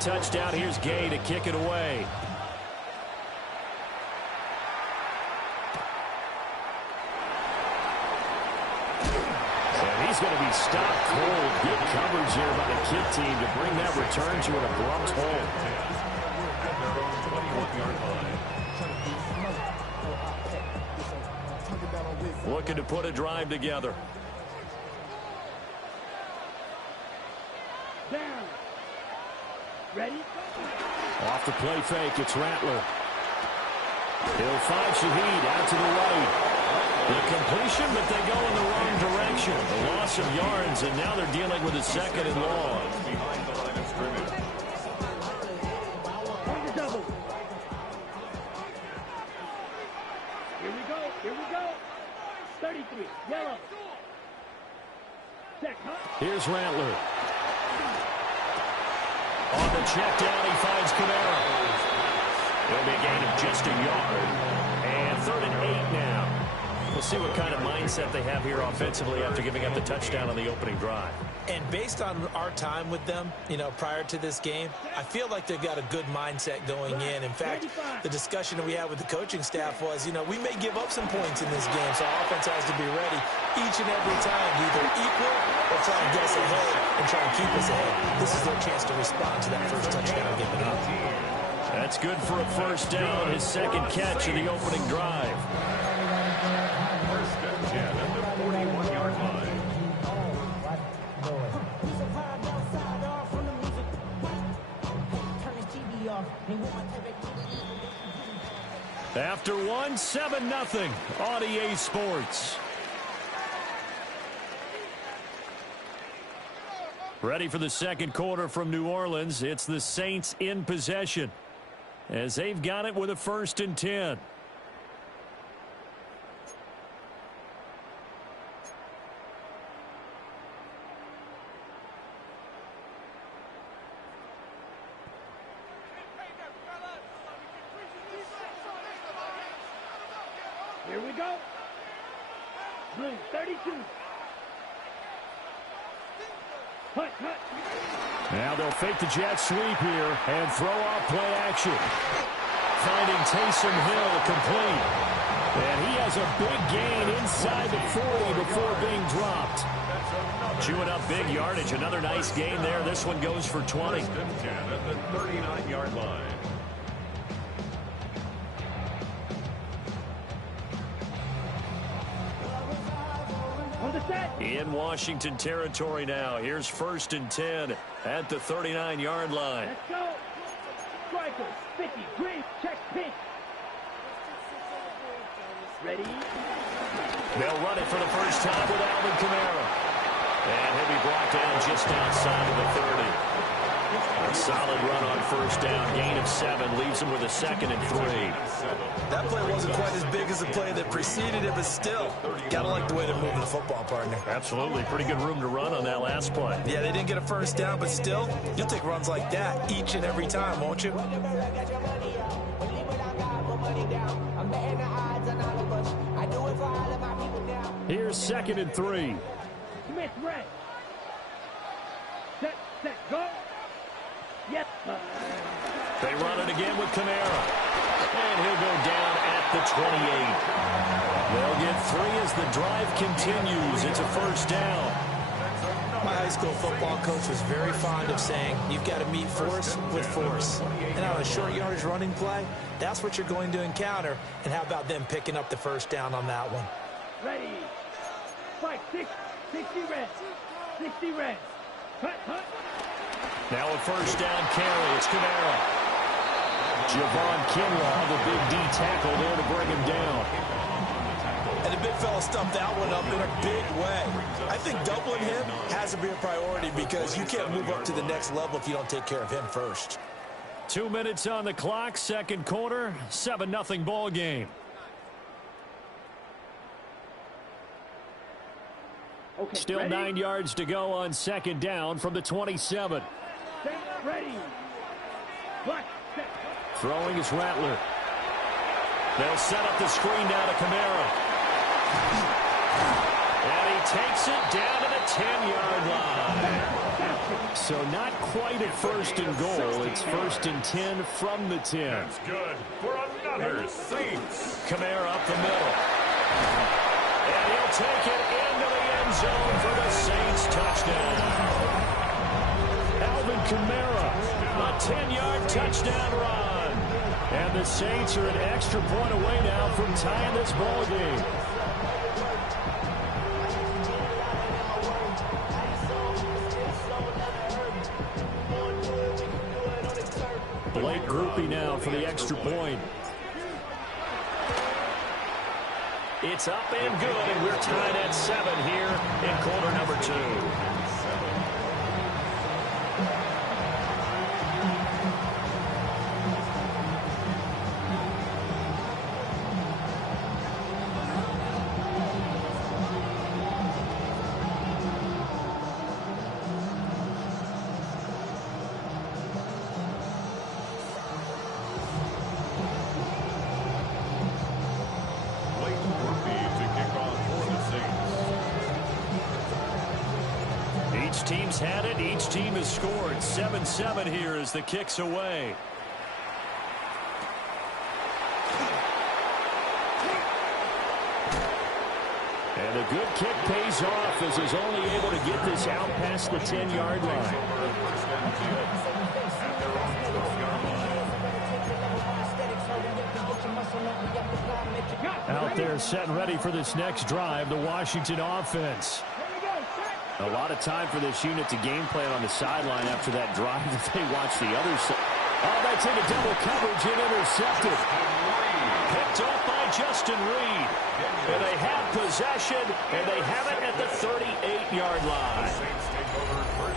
touchdown. Here's Gay to kick it away. And he's going to be stopped cold. Good coverage here by the Kid team to bring that return to an abrupt halt. Looking to put a drive together. Down. Ready? Off the play fake, it's Rattler. He'll find Shaheed out to the right. The completion, but they go in the wrong direction. The loss of yards, and now they're dealing with a second and long. On the double. Here we go. Here we go. 33. Yellow. Check, huh? Here's Rattler. On the check down, he finds Kamara. It'll be a gain of just a yard. And 3rd and 8 now. We'll see what kind of mindset they have here offensively after giving up the touchdown on the opening drive. And based on our time with them, prior to this game, I feel like they've got a good mindset going in. In fact, the discussion that we had with the coaching staff was, we may give up some points in this game, so our offense has to be ready each and every time to either equal or try and get us ahead and try and keep us ahead. This is their chance to respond to that first touchdown given up. That's good for a first down, his second catch of the opening drive. After one, 7-0 on EA Sports. Ready for the second quarter from New Orleans. It's the Saints in possession as they've got it with a 1st and 10. Here we go. Blue, 32. Hut. Now they'll fake the jet sweep here and throw off play action. Finding Taysom Hill complete. And he has a big gain inside the 40 before being dropped. Chewing up big yardage. Another nice gain there. This one goes for 20. At the 39-yard line. In Washington territory now. Here's 1st and 10 at the 39-yard line. Let's go. Striker, 50, green, check, pink. Ready? They'll run it for the first time with Alvin Kamara. And he'll be brought down just outside of the 30. A solid run on first down. Gain of 7 leaves him with a 2nd and 3. That play wasn't quite as big as the play that preceded it, but still, gotta like the way they're moving the football, partner. Absolutely. Pretty good room to run on that last play. Yeah, they didn't get a first down, but still, you'll take runs like that each and every time, won't you? Here's 2nd and 3. Smith, red. Set, go. Yes. They run it again with Kamara. And he'll go down at the 28. They'll get 3 as the drive continues. It's a first down. My high school football coach was very fond of saying, you've got to meet force with force. And on a short yardage running play, that's what you're going to encounter. And how about them picking up the first down on that one? Ready. Fight, 60 red. 60 red. Hut. Now a first down carry. It's Kamara. Javon Kinlaw, the big D tackle there to bring him down. And the big fella stumped that one up in a big way. I think doubling him has to be a priority because you can't move up to the next level if you don't take care of him first. 2 minutes on the clock, second quarter, 7-0 ball game. Okay, Still ready? 9 yards to go on second down from the 27. Set, ready. Block, set. Throwing is Rattler. They'll set up the screen down to Kamara. And he takes it down to the 10-yard line. So not quite at first and goal. It's first and 10 from the 10. That's good for another Saints. Kamara up the middle. And he'll take it into the end zone for the Saints touchdown. Alvin Kamara, a 10-yard touchdown run. And the Saints are an extra point away now from tying this ball game. Blake Grupe now for the extra point. It's up and good, and we're tied at 7 here in quarter number 2. Each team's had it. Each team has scored. 7-7 here as the kick's away. And a good kick pays off as he's only able to get this out past the 10-yard line. Out there setting ready for this next drive, the Washington offense. A lot of time for this unit to game plan on the sideline after that drive that they watch the other side. Oh, that's into double coverage and intercepted. Picked off by Justin Reed. And they have possession, and they have it at the 38-yard line.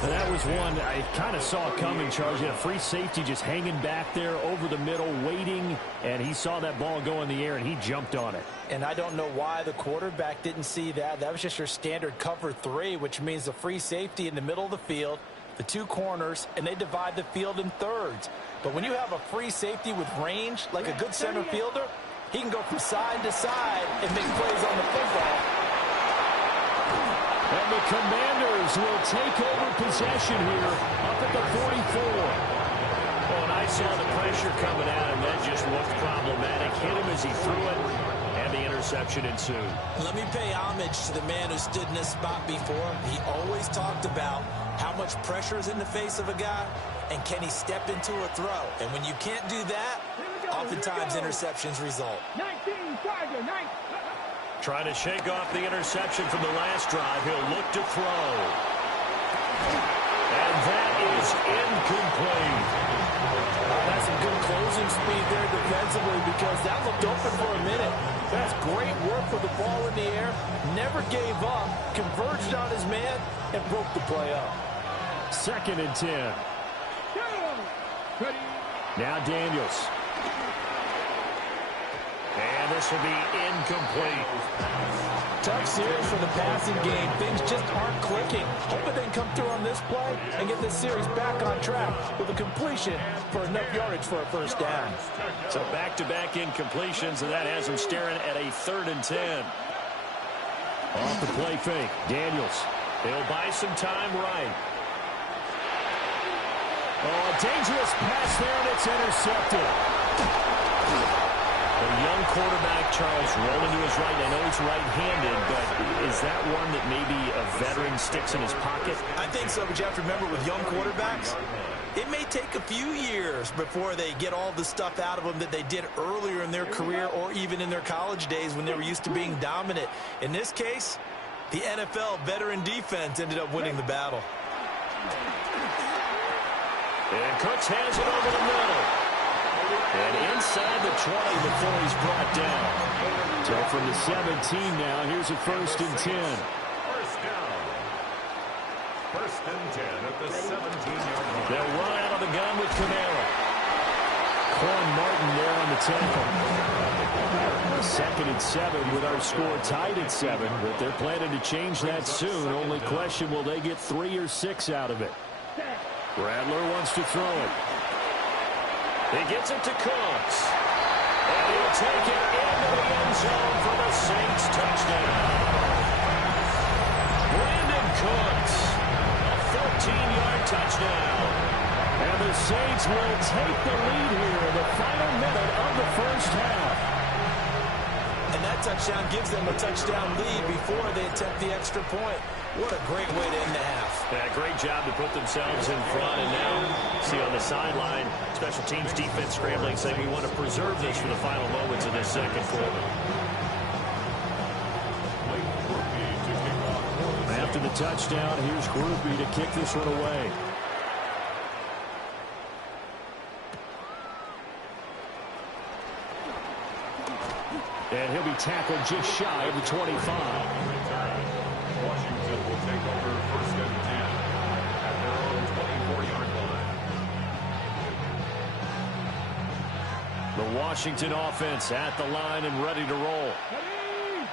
And that was one I kind of saw coming, Charles. He had a free safety just hanging back there over the middle, waiting, and he saw that ball go in the air, and he jumped on it. And I don't know why the quarterback didn't see that. That was just your standard cover 3, which means the free safety in the middle of the field, the 2 corners, and they divide the field in thirds. But when you have a free safety with range, like a good center fielder, he can go from side to side and make plays on the football. And the Commanders will take over possession here up at the 44. Well, and I saw the pressure coming at him. That just looked problematic. Hit him as he threw it, and the interception ensued. Let me pay homage to the man who stood in this spot before. He always talked about how much pressure is in the face of a guy, and can he step into a throw. And when you can't do that, oftentimes interceptions result. 19, Tiger, 19. Trying to shake off the interception from the last drive. He'll look to throw. And that is incomplete. That's some good closing speed there defensively because that looked open for a minute. That's great work with the ball in the air. Never gave up. Converged on his man and broke the play up. 2nd and 10. Now Daniels. And this will be incomplete. Tough series for the passing game. Things just aren't clicking. Hoping they can come through on this play and get this series back on track with a completion for enough yardage for a first down. So back-to-back incompletions, and that has them staring at a 3rd and 10. Off the play fake, Daniels. They'll buy some time right. Oh, a dangerous pass there, and it's intercepted. A young quarterback, Charles, rolling to his right. I know he's right-handed, but is that one that maybe a veteran sticks in his pocket? I think so, but you have to remember with young quarterbacks, it may take a few years before they get all the stuff out of them that they did earlier in their career or even in their college days when they were used to being dominant. In this case, the NFL veteran defense ended up winning the battle. And Cooks has it over the middle. And inside the 20 before he's brought down. So from the 17 now, here's a 1st and 10. First down. 1st and 10 at the 17-yard line. They'll run out of the gun with Kamara. Quan Martin there on the tackle. 2nd and 7 with our score tied at 7, but they're planning to change that soon. Only question, will they get 3 or 6 out of it? Rattler wants to throw it. He gets it to Cooks. And he'll take it into the end zone for the Saints touchdown. Cooks. A 14-yard touchdown. And the Saints will take the lead here in the final minute of the first half. And that touchdown gives them a touchdown lead before they attempt the extra point. What a great way to end the half. Yeah, great job to put themselves in front. And now, see on the sideline, special teams defense scrambling, saying we want to preserve this for the final moments of this second quarter. After the touchdown, here's Grupe to kick this one away. And he'll be tackled just shy of the 25. Washington will take over first and 10 at their own 24-yard line. The Washington offense at the line and ready to roll.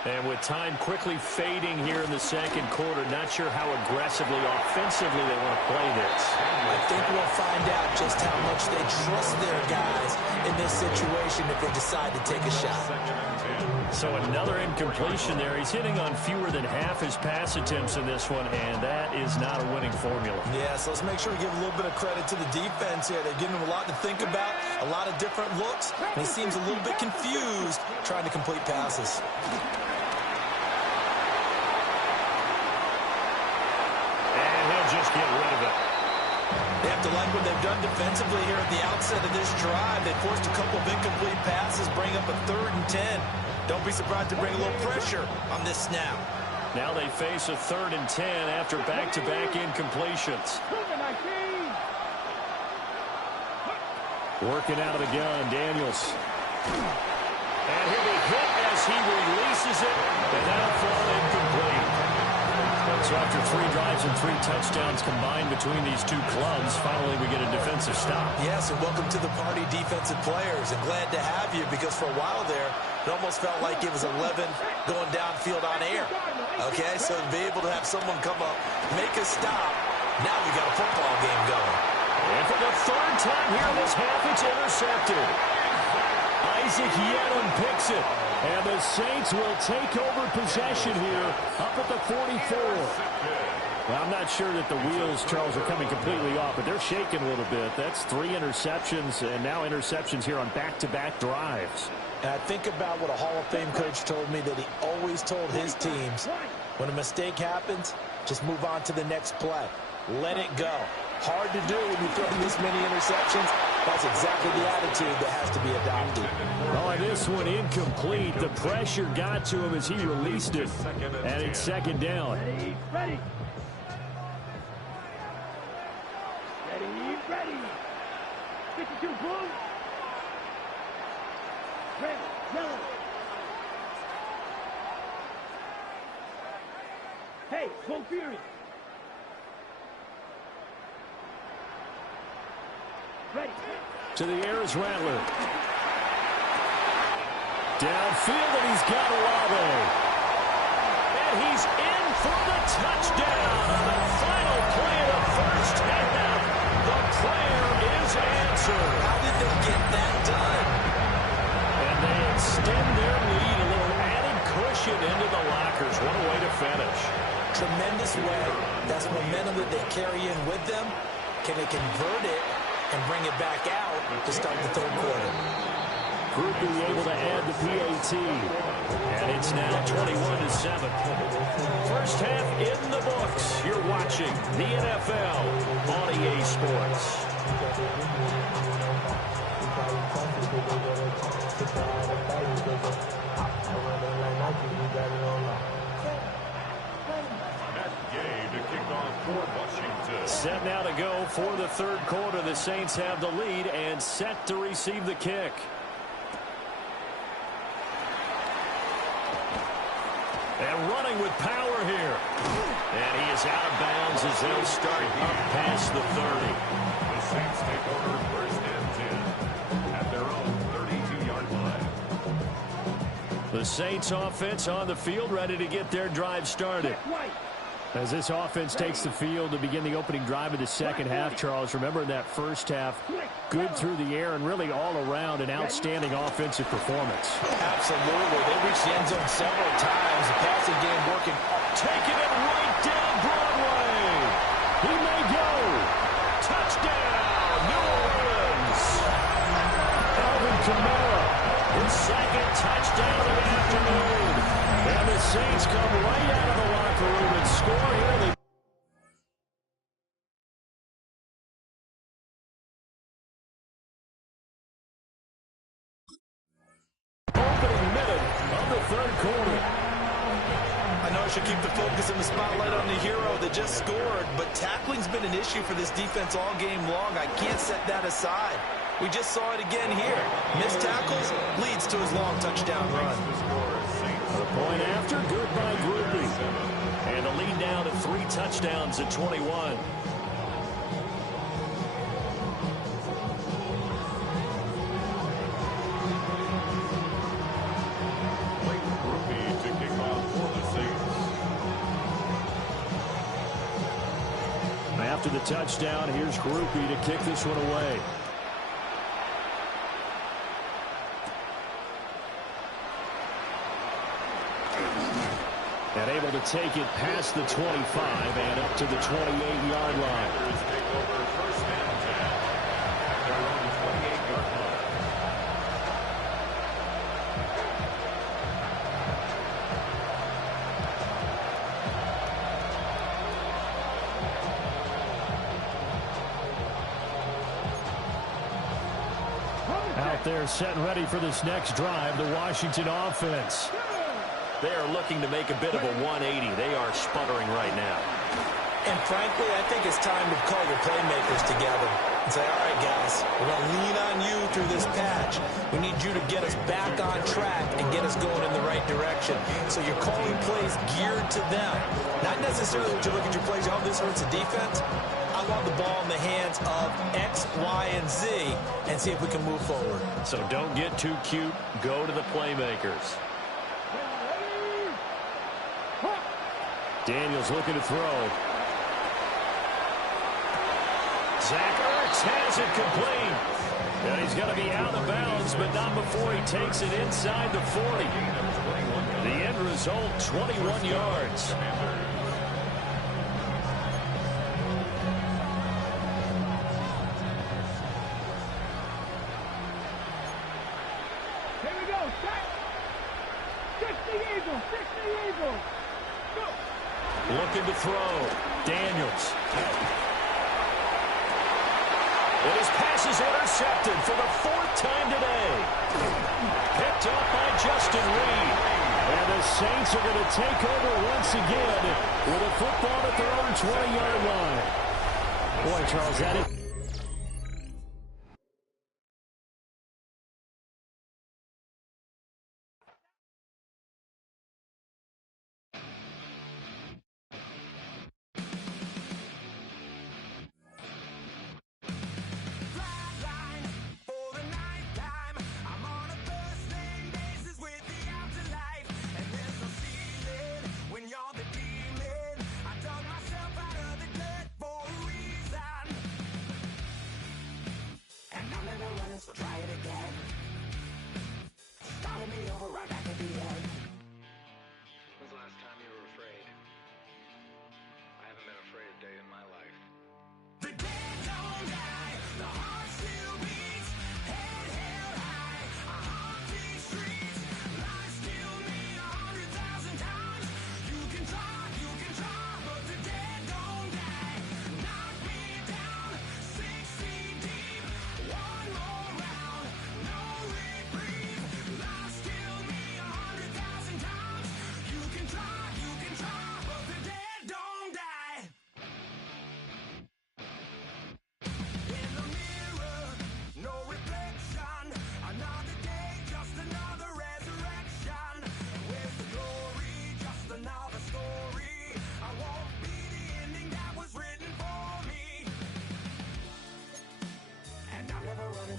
And with time quickly fading here in the second quarter, not sure how aggressively, offensively they want to play this. I think we'll find out just how much they trust their guys in this situation if they decide to take a shot. So another incompletion there. He's hitting on fewer than half his pass attempts in this one, and that is not a winning formula. Yeah, so let's make sure we give a little bit of credit to the defense here. They're giving him a lot to think about, a lot of different looks, and he seems a little bit confused trying to complete passes. Just get rid of it. They have to like what they've done defensively here at the outset of this drive. They forced a couple of incomplete passes, bring up a 3rd and 10. Don't be surprised to bring a little pressure on this snap. Now they face a 3rd and 10 after back-to-back incompletions. Working out of the gun, Daniels. And he'll be hit as he releases it, and that'll fall incomplete. So after 3 drives and 3 touchdowns combined between these two clubs, finally we get a defensive stop. Yes, and welcome to the party, defensive players. And glad to have you, because for a while there, it almost felt like it was 11 going downfield on air. Okay, so to be able to have someone come up, make a stop, now we got a football game going. And for the 3rd time here in this half, it's intercepted. Isaac Yiadom picks it. And the Saints will take over possession here up at the 44. Well, I'm not sure that the wheels, Charles, are coming completely off, but they're shaking a little bit. That's 3 interceptions, and now interceptions here on back-to-back drives. And I think about what a Hall of Fame coach told me, that he always told his teams, when a mistake happens, just move on to the next play. Let it go. Hard to do when you throw this many interceptions. That's exactly the attitude that has to be adopted. Oh, and this one incomplete. The pressure got to him as he released it. And it's 2nd down. Ready. Ready. 52, blue. Red, yellow. Hey, go Fury. Ready. To the air is Rattler. Downfield, and he's got Olave. And he's in for the touchdown on the final play of the first half. The prayer is answered. How did they get that done? And they extend their lead, a little added cushion into the lockers. What a way to finish. Tremendous way. That's momentum that they carry in with them. Can they convert it and bring it back out to start the 3rd quarter? Grupe able to add the PAT. And it's now 21-7. First half in the books. You're watching the NFL on EA Sports. Set now to go for the 3rd quarter. The Saints have the lead and set to receive the kick. And running with power here. And he is out of bounds as they'll start up past the 30. The Saints take over first and 10 at their own 32-yard line. The Saints offense on the field, ready to get their drive started. As this offense takes the field to begin the opening drive of the second half, Charles, remember in that first half, good through the air and really all around an outstanding offensive performance. Absolutely. They reached the end zone several times. The passing game working. Taking it right down Broadway. His second touchdown of the afternoon. And the Saints come right out of the locker room and score here. Opening minute of the third quarter. I know I should keep the focus and the spotlight on the hero that just scored, but tackling's been an issue for this defense all game long. I can't set that aside. We just saw it again here. Missed tackles leads to his long touchdown run. The point after, good by Grupe. And the lead now to 3 touchdowns at 21. After the touchdown, here's Grupe to kick this one away. And able to take it past the 25 and up to the 28-yard line. Out there set and ready for this next drive, the Washington offense. They are looking to make a bit of a 180. They are sputtering right now. And frankly, I think it's time to call your playmakers together and say, all right, guys, we're going to lean on you through this patch. We need you to get us back on track and get us going in the right direction. So you're calling plays geared to them. Not necessarily when you look at your plays, oh, this hurts the defense. I want the ball in the hands of X, Y, and Z and see if we can move forward. So don't get too cute. Go to the playmakers. Daniels looking to throw. Zach Ertz has it complete. And he's going to be out of bounds, but not before he takes it inside the 40. The end result, 21 yards. Here we go. Set. 60 Eagles. 60 Eagles. Go. Looking to throw. Daniels. And his pass is intercepted for the 4th time today. Picked up by Justin Reed. And the Saints are going to take over once again with a football at their own 20-yard line. Boy, Charles, that is...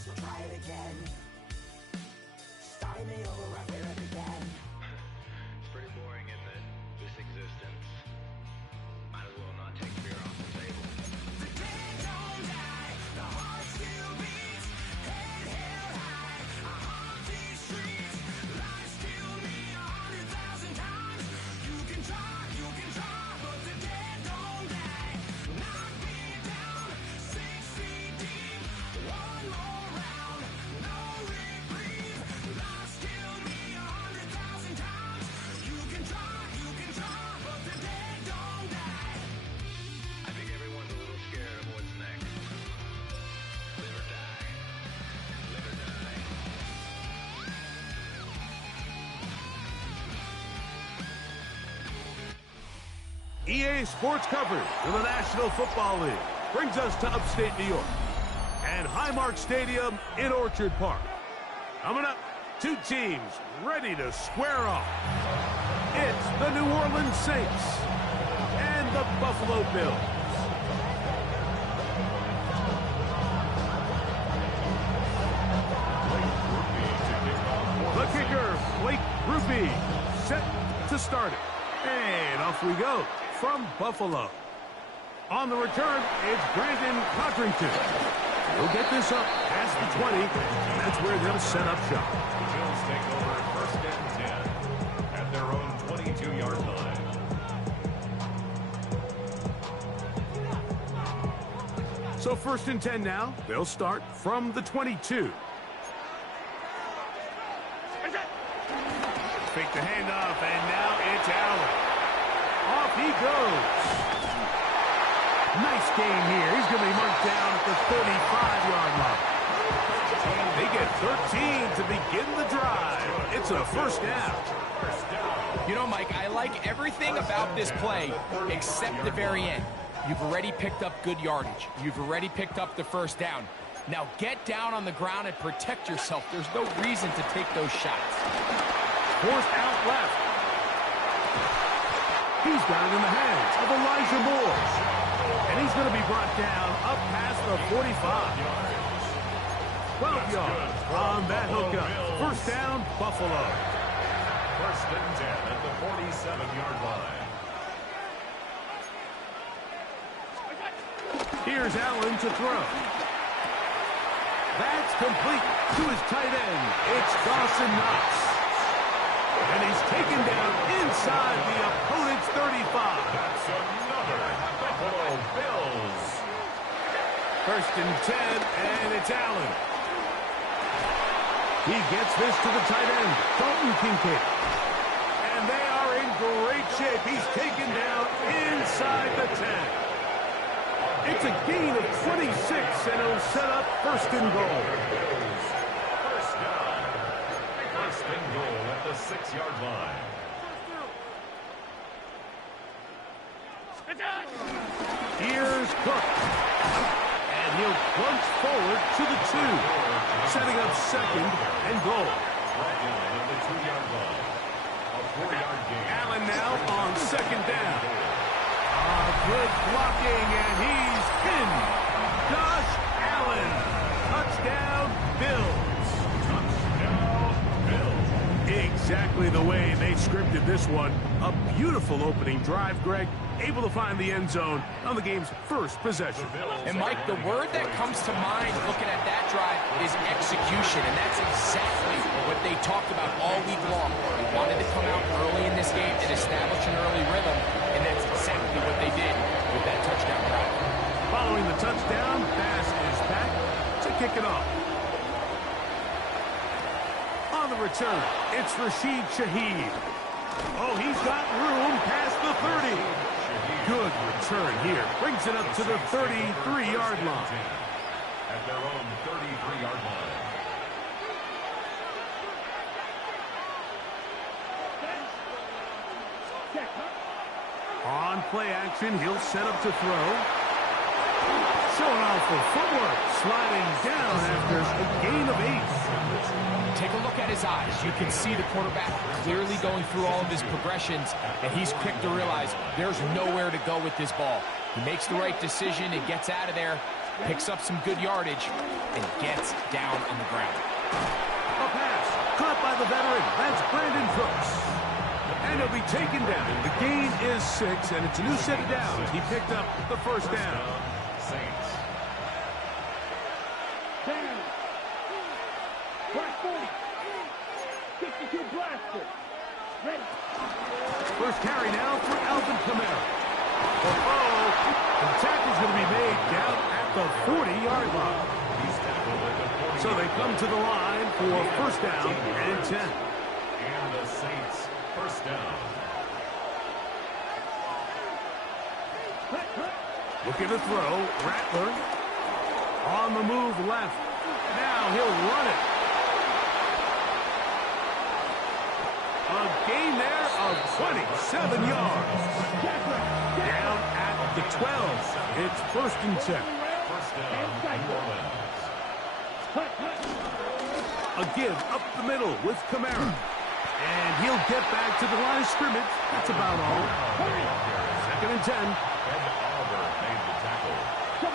So try it again. Starting me over right where I began. It's pretty boring, isn't it? This existence. Might as well not take fear off the table. The dead don't die, the heart still beats. Head held high, I haunt these streets. Lies kill me 100,000 times. You can try, but the dead don't die. Knock me down 6 feet deep. One more round, no reprieve. Lies EA Sports coverage of the National Football League brings us to upstate New York and Highmark Stadium in Orchard Park. Coming up, two teams ready to square off. It's the New Orleans Saints and the Buffalo Bills. The kicker, Blake Grupe, set to start it. And off we go from Buffalo. On the return, it's Brandon Codrington. He'll get this up past the 20, and that's where they'll set up shop. The Bills take over first and 10 at their own 22-yard line. So first and 10 now. They'll start from the 22. Fake the handoff, and now it's Allen. Off he goes. Nice game here. He's going to be marked down at the 35-yard line. They get 13 to begin the drive. It's a first down. You know, Mike, I like everything about this play except the very end. You've already picked up good yardage. You've already picked up the first down. Now get down on the ground and protect yourself. There's no reason to take those shots. Forced out left. He's got it in the hands of Elijah Moore. And he's going to be brought down up past the 45. 12 yards on that hookup. First down, Buffalo. First and 10 at the 47-yard line. Here's Allen to throw. That's complete to his tight end. It's Dawson Knox. And he's taken down inside the opponent's 35. That's another Buffalo Bills. First and 10, and it's Allen. He gets this to the tight end, Dalton Kincaid. And they are in great shape. He's taken down inside the 10. It's a gain of 26, and it'll set up first and goal. First down. First and goal at the 6-yard line. Here's Cook. And he'll plunge forward to the 2, setting up second and goal. Right down at the 2-yard line. A 4-yard gain. Allen now on second down. Good blocking, and he's pinned. Josh Allen. Touchdown, Bills. Touchdown, Bills. Exactly the way they scripted this one. A beautiful opening drive, Greg. Able to find the end zone on the game's first possession. And, Mike, the word that comes to mind looking at that drive is execution, and that's exactly what they talked about all week long. They wanted to come out early in this game and establish an early rhythm, and that's exactly what they did with that touchdown drive. Following the touchdown, pass is back to kick it off. On the return, it's Rashid Shaheed. Oh, he's got room past the 30. Good return here. Brings it up to the 33-yard line. At their own 33-yard line. On play action, he'll set up to throw. Showing off for footwork. Sliding down after a gain of 8. Take a look at his eyes. You can see the quarterback clearly going through all of his progressions, and he's quick to realize there's nowhere to go with this ball. He makes the right decision and gets out of there, picks up some good yardage, and gets down on the ground. A pass caught by the veteran. That's Brandon Cooks. And he'll be taken down. The gain is 6, and it's a new set of downs. He picked up the first down. Saints. Down. Black 40. 52 blaster. Ready. First carry now for Alvin Kamara. Oh, the tackle's going to be made down at the 40-yard line. He's tackled at the 40. So they come to the line for first down and 10. And the Saints first down. Looking to throw. Rattler on the move left. Now he'll run it. A gain there of 27 yards. Down at the 12. It's 1st and 10. First down, New Orleans. A give up the middle with Kamara. And he'll get back to the line of scrimmage. That's about all. 2nd and 10. Ed Oliver made the tackle. No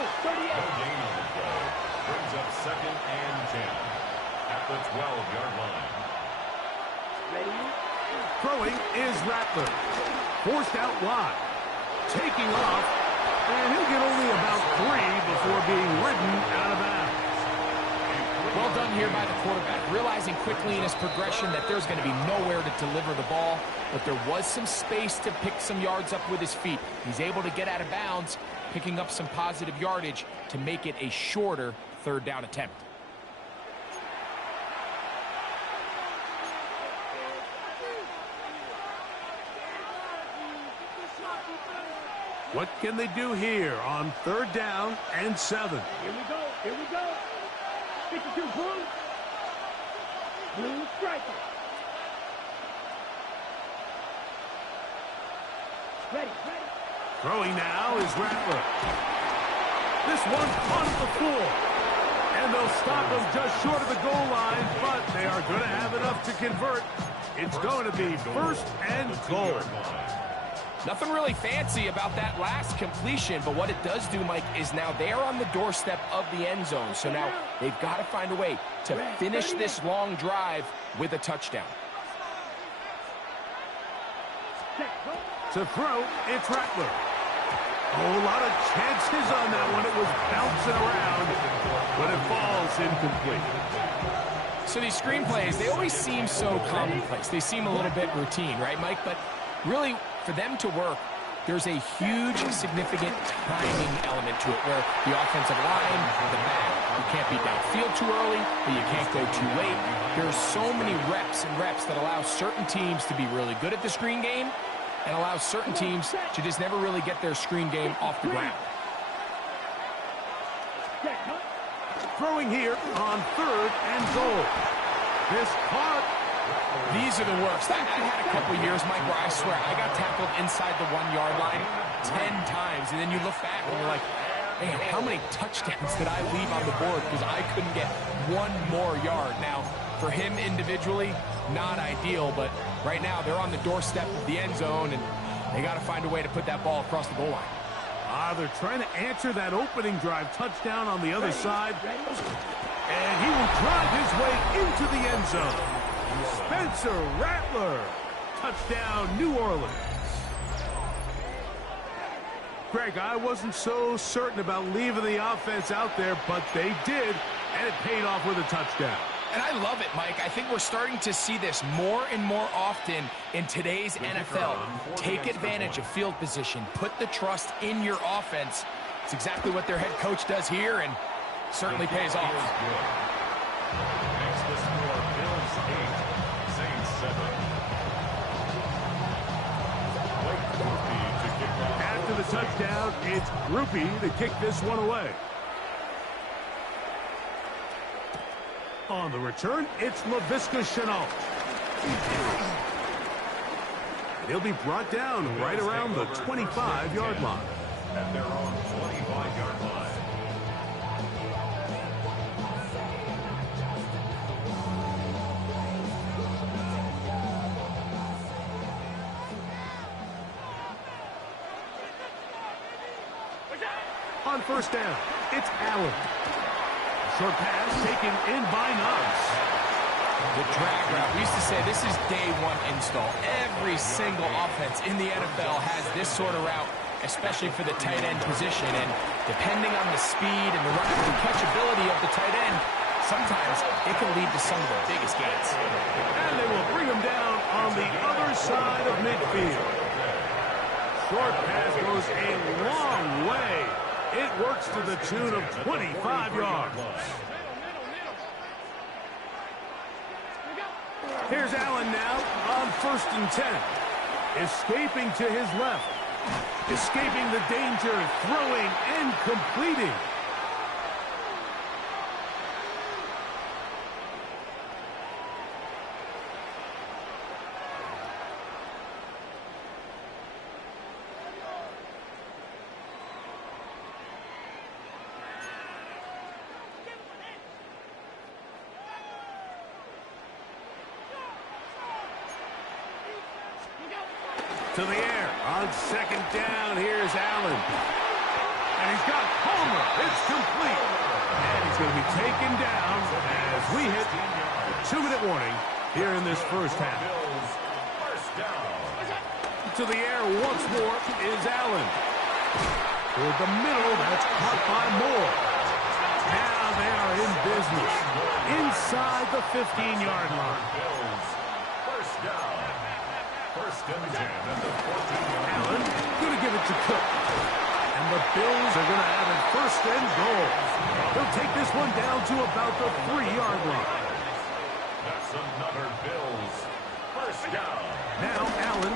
gain on the play. Brings up 2nd and 10 at the 12-yard line. Throwing is Rattler. Forced out wide. Taking off. And he'll get only about 3 before being ridden out of bounds. Well done here by the quarterback, realizing quickly in his progression that there's going to be nowhere to deliver the ball, but there was some space to pick some yards up with his feet. He's able to get out of bounds, picking up some positive yardage to make it a shorter 3rd down attempt. What can they do here on 3rd down and 7? Here we go. Here we go. 52 blue. Blue striker. Ready. Throwing now is Rattler. This one's on the floor. And they'll stop him just short of the goal line, but they are going to have enough to convert. It's going to be 1st and goal. Nothing really fancy about that last completion, but what it does do, Mike, is now they're on the doorstep of the end zone. So now they've got to find a way to finish this long drive with a touchdown. To throw, it's Rattler. Oh, a lot of chances on that one. It was bouncing around, but it falls incomplete. So these screenplays, they always seem so commonplace. They seem a little bit routine, right, Mike? But really, for them to work, there's a huge, significant timing element to it where the offensive line, the back, you can't be downfield too early, but you can't go too late. There's so many reps that allow certain teams to be really good at the screen game and allow certain teams to just never really get their screen game off the ground. Throwing here on 3rd and goal. This caught. These are the worst. I had a couple years, Mike, where I swear I got tackled inside the 1-yard line 10 times, and then you look back and you're like, man, how many touchdowns did I leave on the board because I couldn't get one more yard? Now, for him individually, not ideal, but right now they're on the doorstep of the end zone, and they got to find a way to put that ball across the goal line. They're trying to answer that opening drive touchdown on the other side. And he will drive his way into the end zone. Spencer Rattler. Touchdown, New Orleans. Greg, I wasn't so certain about leaving the offense out there, but they did, and it paid off with a touchdown. And I love it, Mike. I think we're starting to see this more and more often in today's NFL. Take advantage of field position. Put the trust in your offense. It's exactly what their head coach does here, and certainly pays off. Makes the score Bills 8, Saints 7. Blake Grupe to kick off. After the touchdown, it's Grupe to kick this one away. On the return, it's Laviska Shenault. He'll be brought down right around the 25-yard line. At their own 25-yard line. On 1st down, it's Allen. Short pass taken in by Knox. The drag route. We used to say this is day one install. Every single offense in the NFL has this sort of route, especially for the tight end position. And depending on the speed and the run and catchability of the tight end, sometimes it can lead to some of the biggest gains. And they will bring him down on the other side of midfield. Short pass goes a long way. It works to the tune of 25 yards. Here's Allen now on 1st and 10. Escaping to his left. Escaping the danger, throwing and completing. To the air. On second down, here's Allen. And he's got Palmer. It's complete. And he's going to be taken down as we hit the 2-minute warning here in this first half. To the air once more is Allen. Toward the middle, that's caught by Moore. Now they are in business. Inside the 15-yard line. First down. First and 10 at the 14-yard line. Allen going to give it to Cook. And the Bills are going to have it first and goal. They'll take this one down to about the 3-yard line. That's another Bills first down. Now Allen.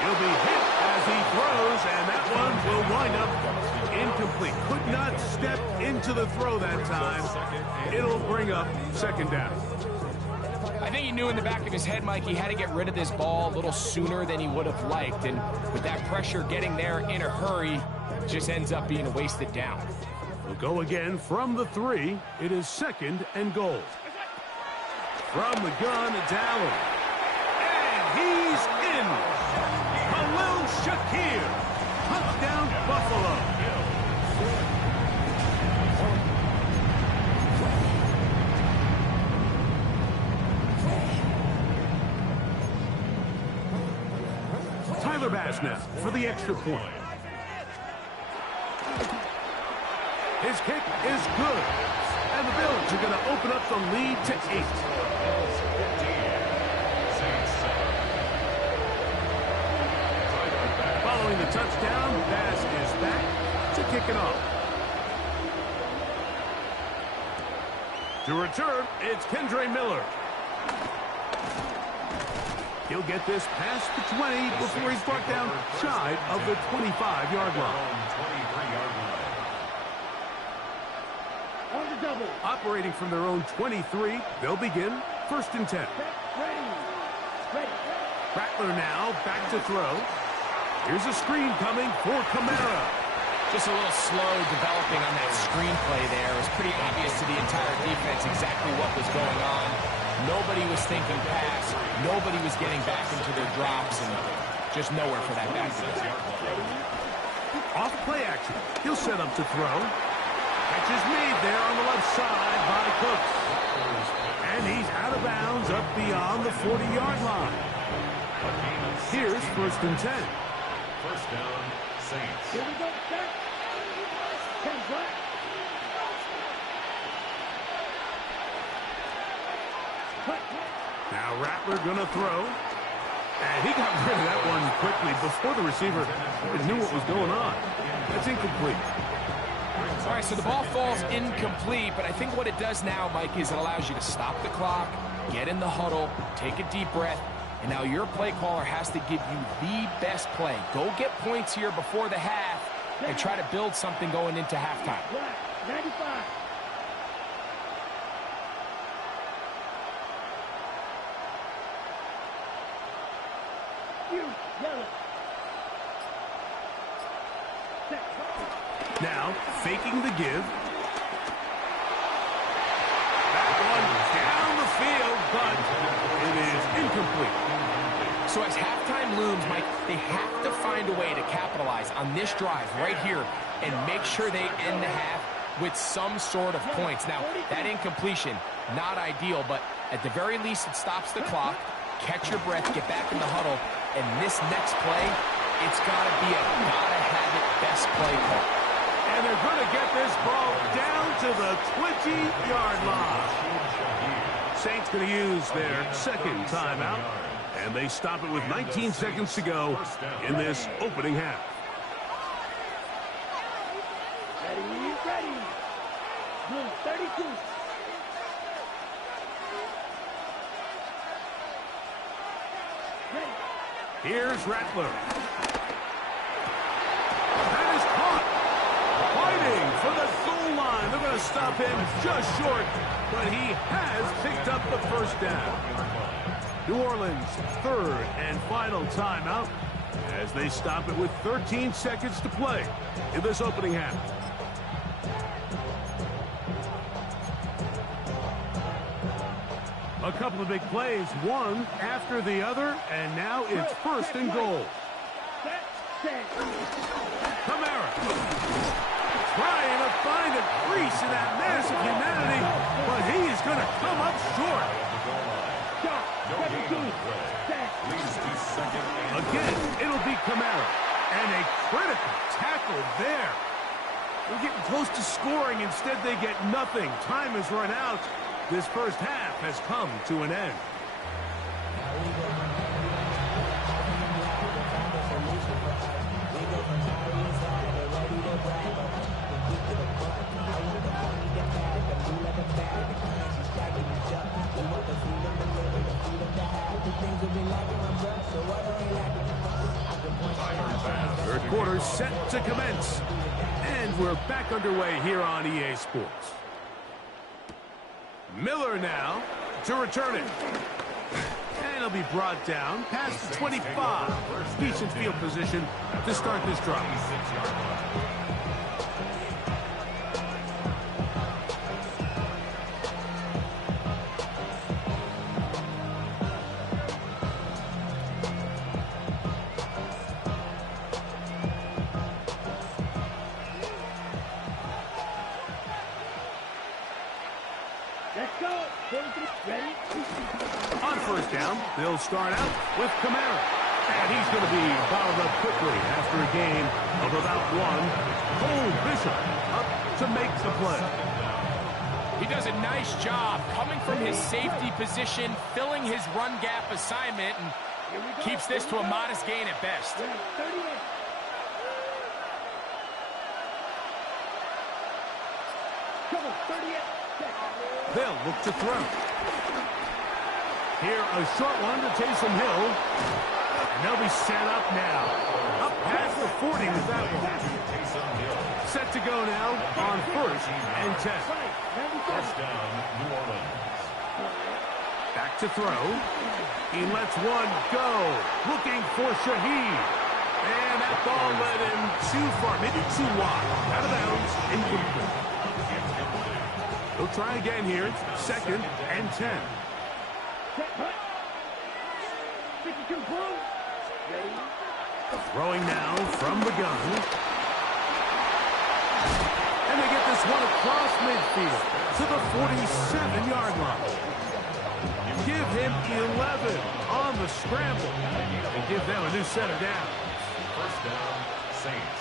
He'll be hit as he throws, and that one will wind up incomplete. Could not step into the throw that time. It'll bring up second down. I think he knew in the back of his head, Mike, he had to get rid of this ball a little sooner than he would have liked. And with that pressure getting there in a hurry, it just ends up being a wasted down. We'll go again from the 3. It is second and goal. From the gun, it's Allen. And he's in. Khalil Shakir. Touchdown, Buffalo. Tyler Bass now for the extra point. His kick is good. And the Bills are going to open up the lead to 8. Following the touchdown, Bass is back to kick it off. To return, it's Kendre Miller. He'll get this past the 20 before he's brought down shy of the 25-yard line. On the double. Operating from their own 23, they'll begin first and 10. Ready. Ready. Rattler now back to throw. Here's a screen coming for Kamara. Just a little slow developing on that screenplay there. It was pretty obvious to the entire defense exactly what was going on. Nobody was thinking pass. Nobody was getting back into their drops, and just nowhere for that back to go. Off play action. He'll set up to throw. Catch is made there on the left side by Cooks. And he's out of bounds up beyond the 40-yard line. Here's first and 10. First down, Saints. Here we go. Set. 10 black. Now Rattler gonna throw. And he got rid of that one quickly before the receiver even knew what was going on. That's incomplete. All right, so the ball falls incomplete, but I think what it does now, Mike, is it allows you to stop the clock, get in the huddle, take a deep breath, and now your play caller has to give you the best play. Go get points here before the half and try to build something going into halftime. Black. 95. You. Yellow. Set. Now, faking the give. That one down the field, but it is incomplete. So as halftime looms, Mike, they have to find a way to capitalize on this drive right here and make sure they end the half with some sort of points. Now, that incompletion, not ideal, but at the very least, it stops the clock. Catch your breath, get back in the huddle, and this next play, it's got to be a gotta-have-it best play call. And they're going to get this ball down to the 20-yard line. Saints going to use their second timeout, and they stop it with 19 seconds to go in this opening half. Ready. Ready. Blue 32. Ready. Here's Rattler. That is caught. Fighting for the goal line. They're going to stop him just short, but he has picked up the first down. New Orleans' third and final timeout as they stop it with 13 seconds to play in this opening half. A A couple of big plays, one after the other, and now it's first and goal. Kamara trying to find a crease in that mass of humanity, but he is going to come up short. Again, it'll be Kamara, and a critical tackle there. They're getting close to scoring. Instead, they get nothing. Time has run out. This first half has come to an end. Third quarter set to commence. And we're back underway here on EA Sports. Miller now to return it. And he'll be brought down past the 25. Decent field position to start this drive. On first down, they'll start out with Kamara. And he's going to be bottled up quickly after a game of about one. Cole Bishop up to make the play. He does a nice job coming from his safety position, filling his run gap assignment, and keeps this to a modest gain at best. They'll look to throw. Here, a short one to Taysom Hill. And they'll be set up now. Up past the 40 with that one. Set to go now on first and 10. First down, New Orleans. Back to throw. He lets one go. Looking for Shaheed. And that ball led him too far, maybe too wide. Out of bounds, incomplete. He'll try again here. Second and 10. Throwing now from the gun. And they get this one across midfield to the 47-yard line. Give him 11 on the scramble. And give them a new set of downs. First down, Saints.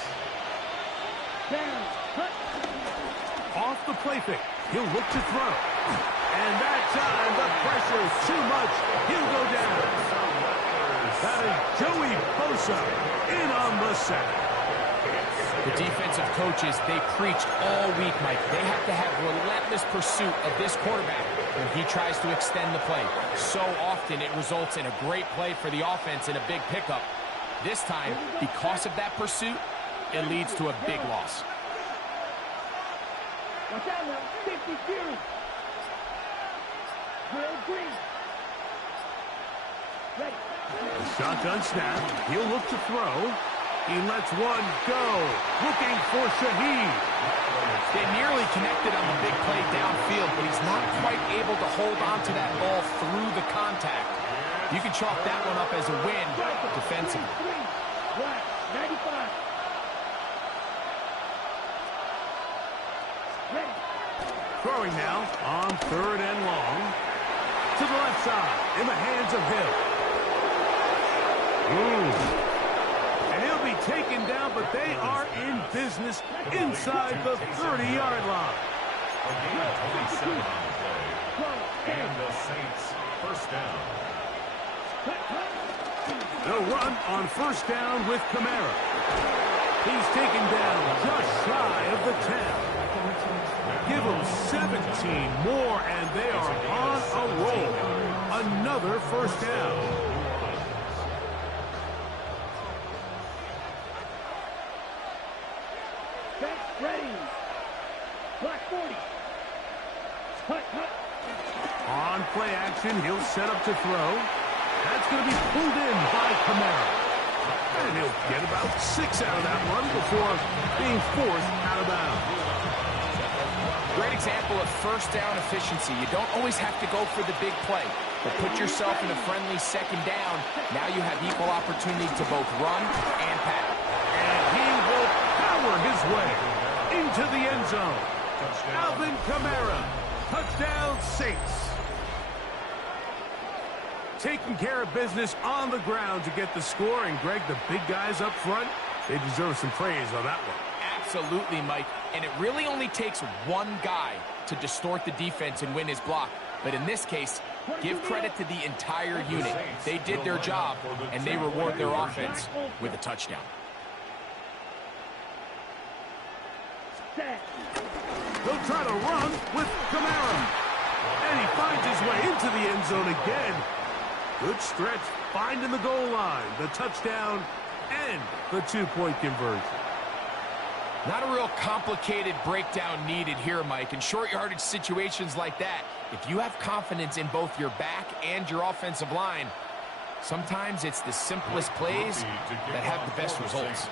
Off the play fake. He'll look to throw. And that time, the pressure is too much. He'll go down. That is Joey Bosa in on the sack. The defensive coaches, they preach all week, Mike. They have to have relentless pursuit of this quarterback when he tries to extend the play. So often it results in a great play for the offense and a big pickup. This time, because of that pursuit, it leads to a big loss. Watch out now, 50 Fury. Green. Ready. Shotgun snap. He'll look to throw. He lets one go. Looking for Shaheed. They nearly connected on the big play downfield, but he's not quite able to hold on to that ball through the contact. You can chalk that one up as a win defensively. 95. Ready. Throwing now on third and long. To the left side, in the hands of Hill. And he'll be taken down, but they are in business inside the 30-yard line. A gain of 27 on the play. And the Saints, first down. They'll run on first down with Kamara. He's taken down just shy of the 10. Give them 17 more, and they are on a roll. Another first down. Ready. Black 40. On play action, he'll set up to throw. That's going to be pulled in by Kamara. And he'll get about 6 out of that one before being forced out of bounds. Great example of first down efficiency. You don't always have to go for the big play, but put yourself in a friendly second down. Now you have equal opportunity to both run and pass. And he will power his way into the end zone. Alvin Kamara, touchdown Saints. Taking care of business on the ground to get the score. And, Greg, the big guys up front, they deserve some praise on that one. Absolutely, Mike. And it really only takes one guy to distort the defense and win his block. But in this case, give credit to the entire unit. They did their job, and they reward their offense with a touchdown. They'll try to run with Kamara. And he finds his way into the end zone again. Good stretch, finding the goal line, the touchdown, and the two-point conversion. Not a real complicated breakdown needed here, Mike. In short yardage situations like that, if you have confidence in both your back and your offensive line, sometimes it's the simplest plays that have the best results.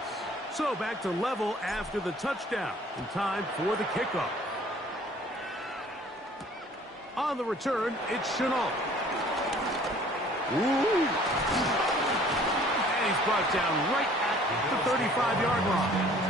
So back to level after the touchdown. In time for the kickoff. On the return, it's Shenault. Ooh. And he's brought down right at the 35-yard line.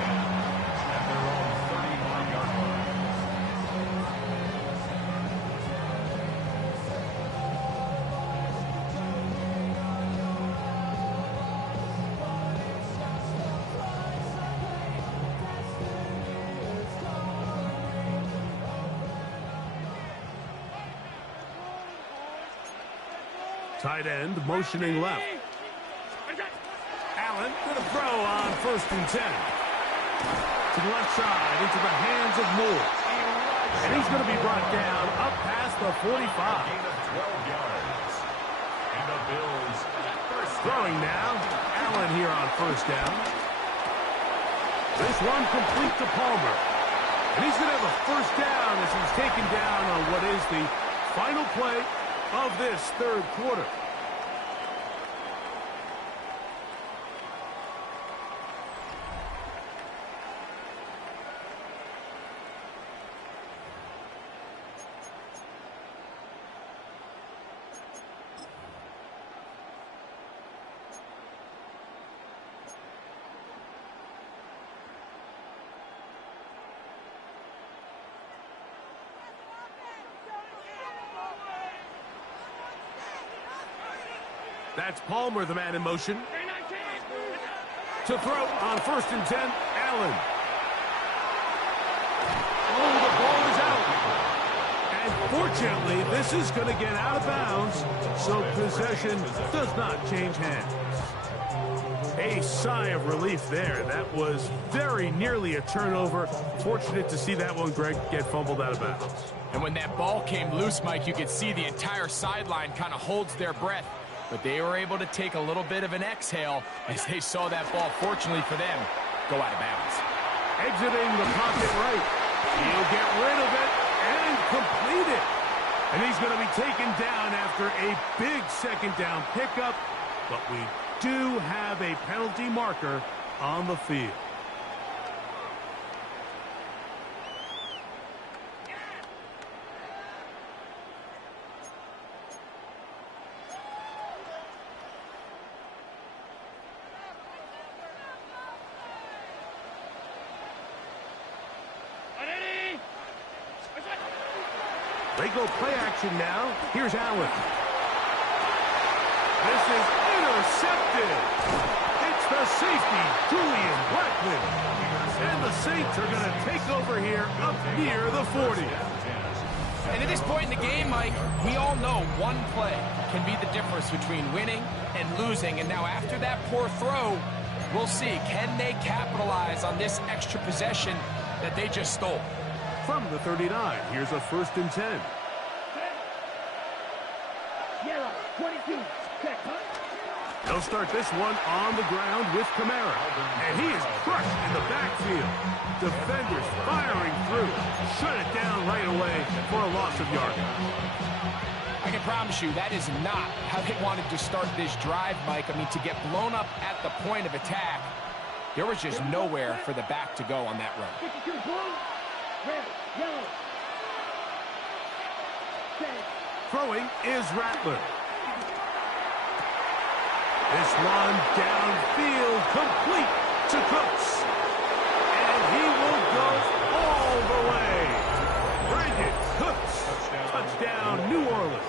Tight end motioning left. Allen going to throw on 1st and 10. To the left side into the hands of Moore. And he's going to be brought down up past the 45. Gain of 12 yards. And the Bills Throwing now. Allen here on 1st down. This one complete to Palmer. And he's going to have a 1st down as he's taken down on what is the final play of this 3rd quarter. That's Palmer, the man in motion. To throw on 1st and 10, Allen. Oh, the ball is out. And fortunately, this is going to get out of bounds, so possession does not change hands. A sigh of relief there. That was very nearly a turnover. Fortunate to see that one, Greg, get fumbled out of bounds. And when that ball came loose, Mike, you could see the entire sideline kind of holds their breath. But they were able to take a little bit of an exhale as they saw that ball, fortunately for them, go out of bounds. Exiting the pocket right. He'll get rid of it and complete it. And he's going to be taken down after a big 2nd down pickup. But we do have a penalty marker on the field. They go play action now. Here's Allen. This is intercepted. It's the safety, Julian Blackmon. And the Saints are going to take over here up near the 40. And at this point in the game, Mike, we all know one play can be the difference between winning and losing. And now after that poor throw, we'll see, can they capitalize on this extra possession that they just stole? From the 39, here's a 1st and 10. Yellow, 22. Check, huh? They'll start this one on the ground with Kamara. And he is crushed in the backfield. Defenders firing through. Shut it down right away for a loss of yardage. I can promise you that is not how they wanted to start this drive, Mike. I mean, to get blown up at the point of attack, there was just nowhere for the back to go on that run. 52 blue, red, yellow, Throwing is Rattler. This one downfield, complete to Cooks. And he will go all the way. Brandon Cooks, touchdown, New Orleans.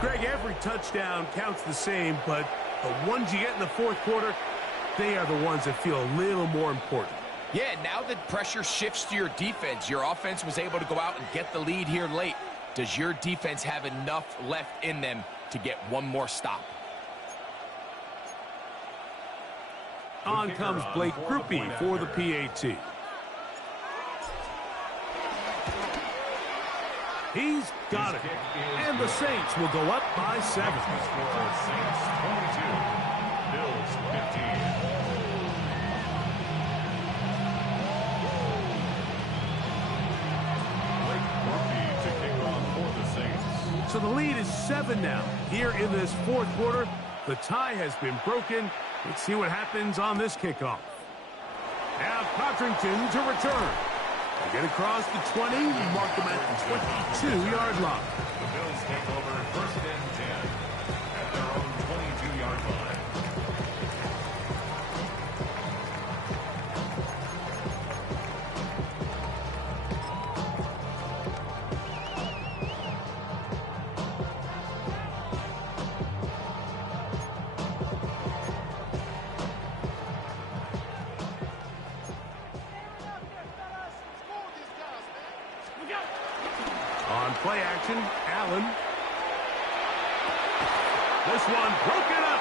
Greg, every touchdown counts the same, but the ones you get in the fourth quarter, they are the ones that feel a little more important. Yeah, now that pressure shifts to your defense, your offense was able to go out and get the lead here late. Does your defense have enough left in them to get one more stop? On comes Blake Grupe for the PAT. He's got it. And the Saints will go up by 7. Saints 22, Bills 15. So the lead is 7 now. Here in this fourth quarter, the tie has been broken. Let's see what happens on this kickoff. Now Codrington to return. They get across the 20, mark them at the 22-yard line. The Bills take over 1st and 10 at their own 22-yard line. On play action, Allen. This one broken up.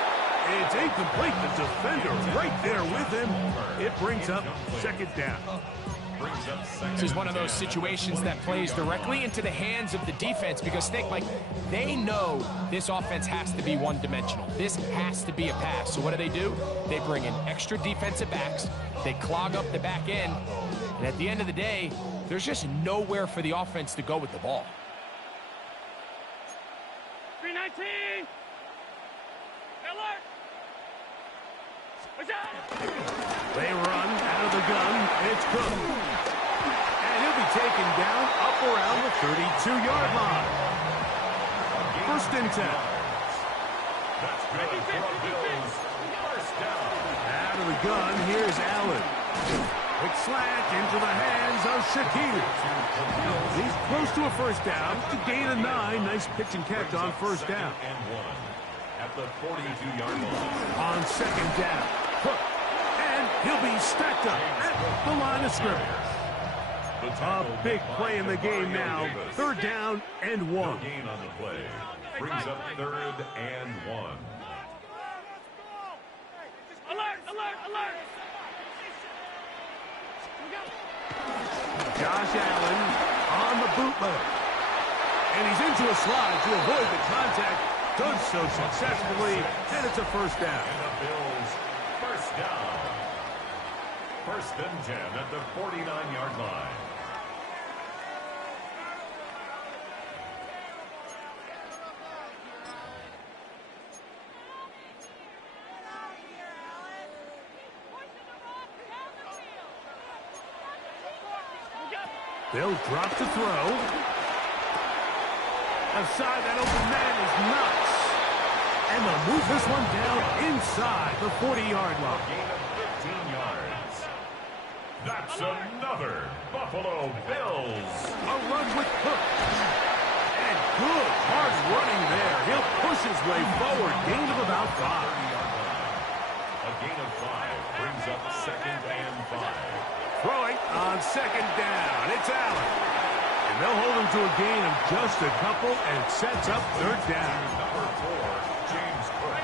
It's incomplete. The defender right there with him. It brings up 2nd down. This is one of those situations that plays directly into the hands of the defense because think, like, they know this offense has to be one-dimensional. This has to be a pass. So what do? They bring in extra defensive backs. They clog up the back end. And at the end of the day, there's just nowhere for the offense to go with the ball. 319. Alert. They run out of the gun. It's Cook. And he'll be taken down up around the 32-yard line. 1st and 10. That's good for the Bills. 1st down. Out of the gun, here's Allen. Quick slant into the hands of Shakir. He's close to a 1st down to gain a 9. Nice pitch and catch on 1st down. And 1 at the 42-yard line. On 2nd down, Cook. And he'll be stacked up at the line of scrimmage. A big play in the game now. 3rd down and 1. No gain on the play. Brings up 3rd and 1. Alert, alert, alert. Josh Allen on the bootleg. And he's into a slide to avoid the contact. Does so successfully, and it's a 1st down. And the Bills, 1st down. 1st and 10 at the 49-yard line. They'll drop to throw. Outside, that open man is nuts. And they'll move this one down inside the 40-yard line. Gain of 15 yards. That's another Buffalo Bills. A run with Cook. And good hard running there. He'll push his way forward. Gain of about 5. A gain of 5 brings up 2nd and 5. Throwing on 2nd down. It's Allen. And they'll hold him to a gain of just a couple, and it sets up 3rd down. Number 4, James Cook.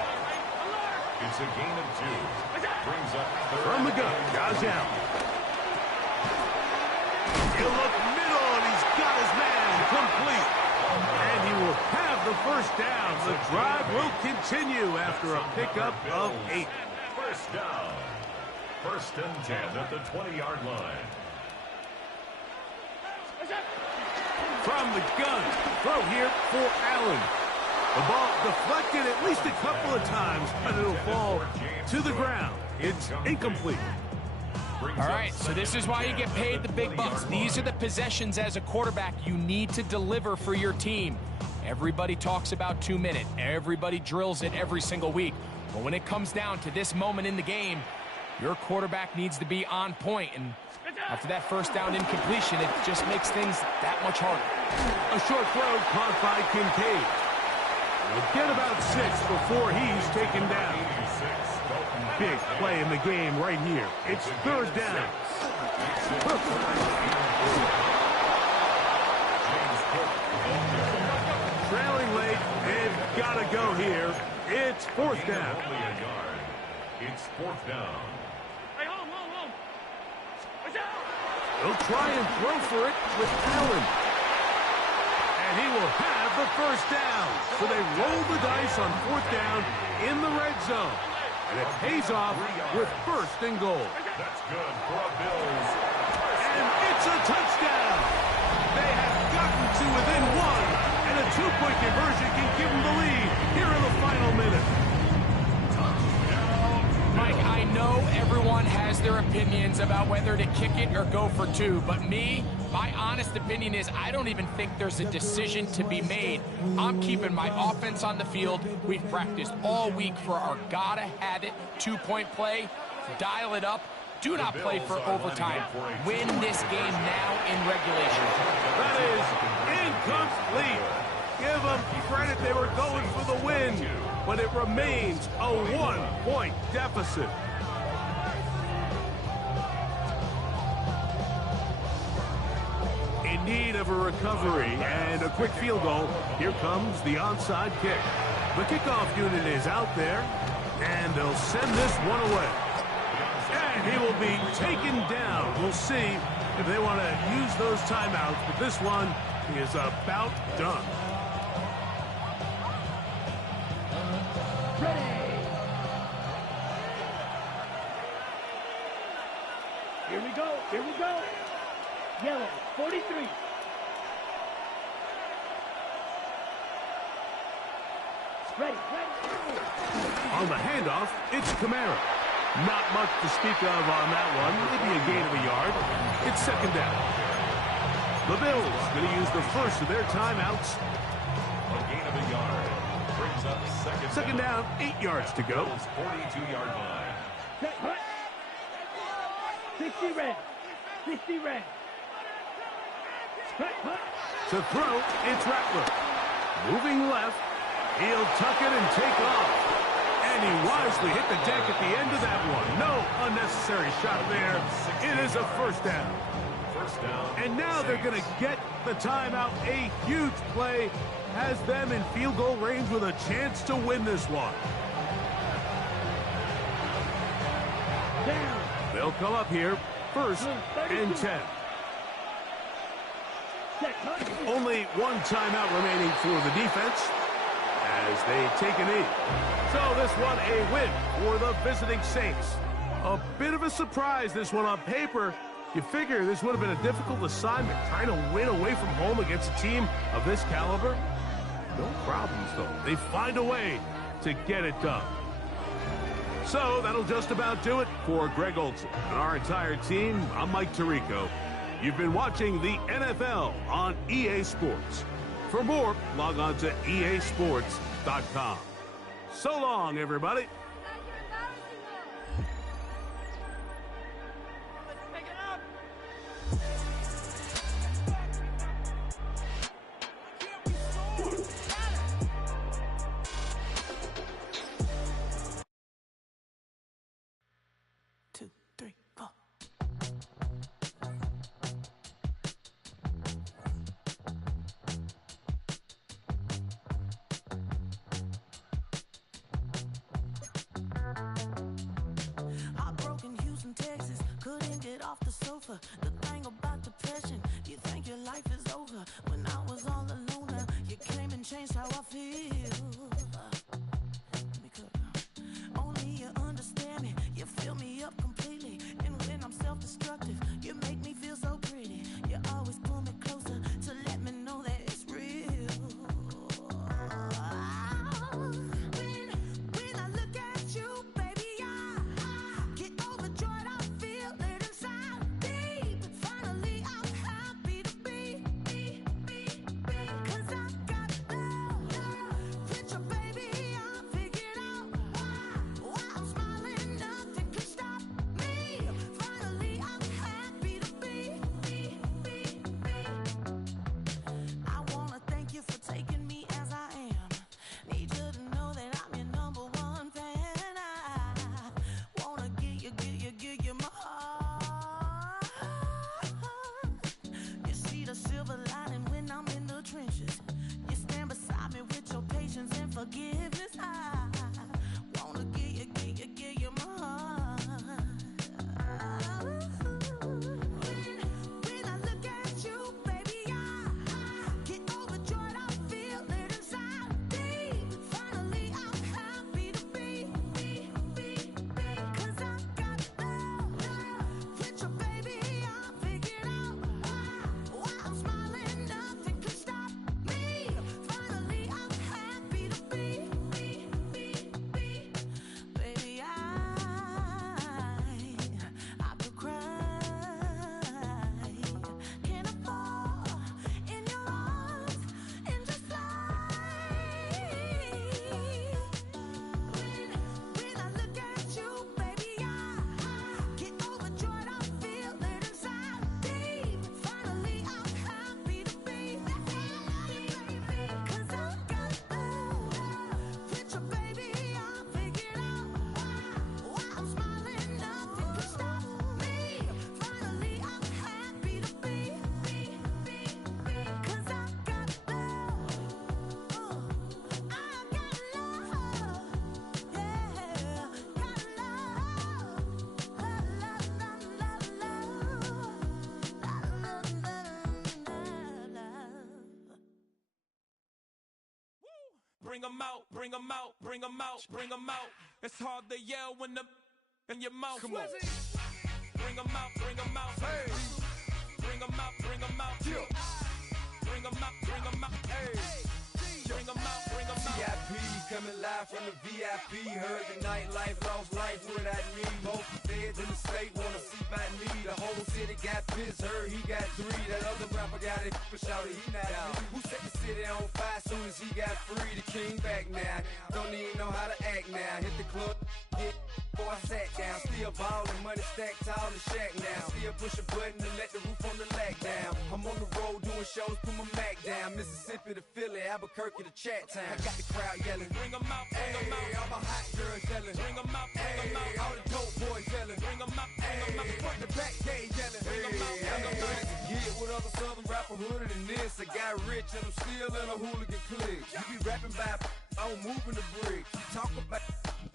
It's a gain of 2. Brings up 3rd. From the gun, Josh Allen. He'll look middle, and he's got his man complete. And he will have the 1st down. The drive will continue after a pickup of 8. 1st down. 1st and 10 at the 20-yard line. From the gun, throw here for Allen. The ball deflected at least a couple of times, but it'll fall to the ground. It's incomplete. brings All up right, so this is why you get paid the big bucks. These are the possessions as a quarterback you need to deliver for your team. Everybody talks about 2 minutes. Everybody drills it every single week. But when it comes down to this moment in the game, your quarterback needs to be on point. And after that first down incompletion, it just makes things that much harder. A short throw caught by Kincaid. We'll get about 6 before he's taken down. Big play in the game right here. It's third down. Trailing late, they've got to go here. It's fourth down. Only a yard. It's fourth down. Hey, hold on. Watch out! They'll try and throw for it with Allen. And he will have the first down. So they roll the dice on fourth down in the red zone. And it pays off with first and goal. That's good for a Bills. And it's a touchdown. They have gotten to within 1. And a 2-point conversion can give them the lead here in the final minute. Mike, I know everyone has their opinions about whether to kick it or go for 2, but my honest opinion is I don't even think there's a decision to be made. I'm keeping my offense on the field. We've practiced all week for our gotta-have-it 2-point play. Dial it up. Do not play for overtime. Win this game now in regulation. That is incomplete. Give them credit, they were going for the win, but it remains a 1-point deficit. In need of a recovery and a quick field goal, here comes the onside kick. The kickoff unit is out there, and they'll send this one away. And he will be taken down. We'll see if they want to use those timeouts, but this one is about done. Here we go. Yellow, 43. Ready. On the handoff, it's Kamara. Not much to speak of on that one. Maybe a gain of a yard. It's second down. The Bills going to use the first of their timeouts. A gain of a yard. Brings up Second down, 8 yards to go. 42-yard line. Set, hut. 60 red. 60 red. Set, hut. To throw, it's Rattler. Moving left. He'll tuck it and take off. And he wisely hit the deck at the end of that one. No unnecessary shot there. It is a first down. First down. And now they're going to get the timeout. A huge play has them in field goal range with a chance to win this one. Down. They'll come up here first and 10. Set, hut. Only one timeout remaining for the defense as they take a knee. So this one a win for the visiting Saints. A bit of a surprise, this one on paper. You figure this would have been a difficult assignment, trying to win away from home against a team of this caliber. No problems, though. They find a way to get it done. So that'll just about do it for Greg Olsen and our entire team. I'm Mike Tirico. You've been watching the NFL on EA Sports. For more, log on to easports.com. So long, everybody. Heartbroken Houston, Texas, couldn't get off the sofa. The thing about depression, you think your life is over. When I was all alone, you came and changed how I feel. Let me cook. Only you understand me, you fill me up completely. And when I'm self-destructive, you make me feel so pretty. You always pull me closer to let me know that it's real. When I look at you, baby, I get overjoyed. I feel it inside. bring 'em out, bring 'em out, bring 'em out, bring 'em out. It's hard to yell when the in your mouth. Come on. Bring 'em out, bring 'em out. Hey. Bring 'em out, bring 'em out. Yeah. Bring 'em out, bring 'em out. Hey. Bring 'em out, bring 'em out. VIP coming live from the VIP. Heard the nightlife, lost life without me. Most feds in the state wanna see by me. The whole city got pissed, heard he got 3. That other rapper got it, but shouted he not out. Who set the city on fire soon as he got free? The king back now, don't even know how to act now. Hit the club, get before I sat down. Still ballin', money stacked tall in the shack now. Still push a button and let the roof on the lack down. I'm on the road doing shows, put my Mac down. Mississippi to Philly, Albuquerque to Chat Town. I got the crowd yelling, Bring 'em out, bring 'em out. hey, all my hot girls yelling, Bring 'em out, bring 'em hey, out. all the dope boys yelling, Bring 'em out, bring 'em out. hey, front to back gay yelling, Bring 'em out, hey, bring 'em out. to get with other southern rapper hooded than this. I got rich and I'm still in a hooligan clique. You be rapping by, I'm moving the bricks. You talk about,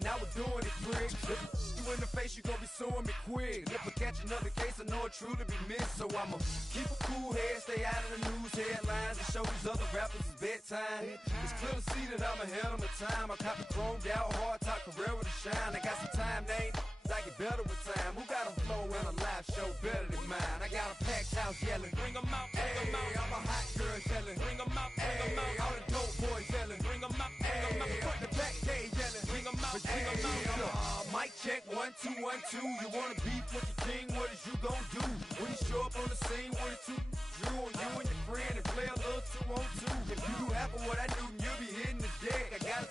now we're doing it quick. If you in the face, you gon' be suing me quick. If I catch another case, I know it truly be missed. So I'ma keep a cool head, stay out of the news headlines, and show these other rappers it's bedtime. It's clear to see that I'm ahead of my time. I caught the chromed out, hard top career with a shine. I got some time, they ain't I get better with time. Who got a flow and a live show better than mine? I got a packed house yelling, Bring 'em out, bring 'em hey, out. all my hot girls yelling, Bring 'em out, bring 'em hey, out. all the dope boys yelling, Bring 'em out, bring 'em out. hey, front to back gay yelling, Bring 'em out, hey, bring 'em out. mic check, 1, 2, 1, 2. You wanna beef with the king, what is you gon' do? When you show up on the scene with a 2, drew on you and your friend and play a little 2-on-2. If you do half of what I do, then you'll be hitting the deck. I gotta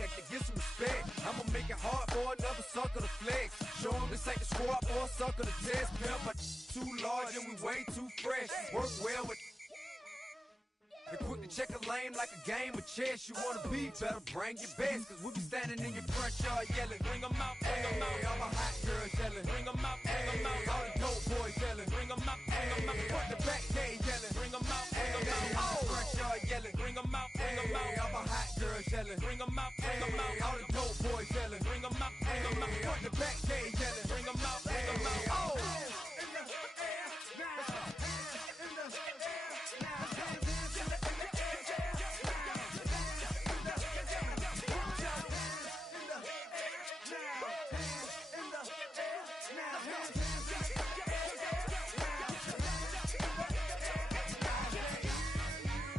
to get some respect. I'ma make it hard for another sucker to flex. Show 'em this ain't the squad or a sucker to test. Pimp, my too large and we way too fresh. Work well with and quick to check a lane like a game of chess. You wanna be better, bring your best. Cause we be standing in your front yard yelling. Bring 'em out, bring 'em Hey, out. all my hot girls yelling. Bring 'em out, bring 'em Hey, out. all the dope boys yelling. Bring 'em out, bring 'em Hey, out. front to back gay yelling. Bring 'em out, bring 'em Hey, out. all the front yard yelling. Bring 'em out, bring 'em Hey, out. all my hot girls yelling. Bring 'em out, bring 'em Hey, out. all the dope boys yelling. Bring 'em out, bring 'em Hey, out. front to back gay yelling. Bring 'em out, bring 'em out. Oh.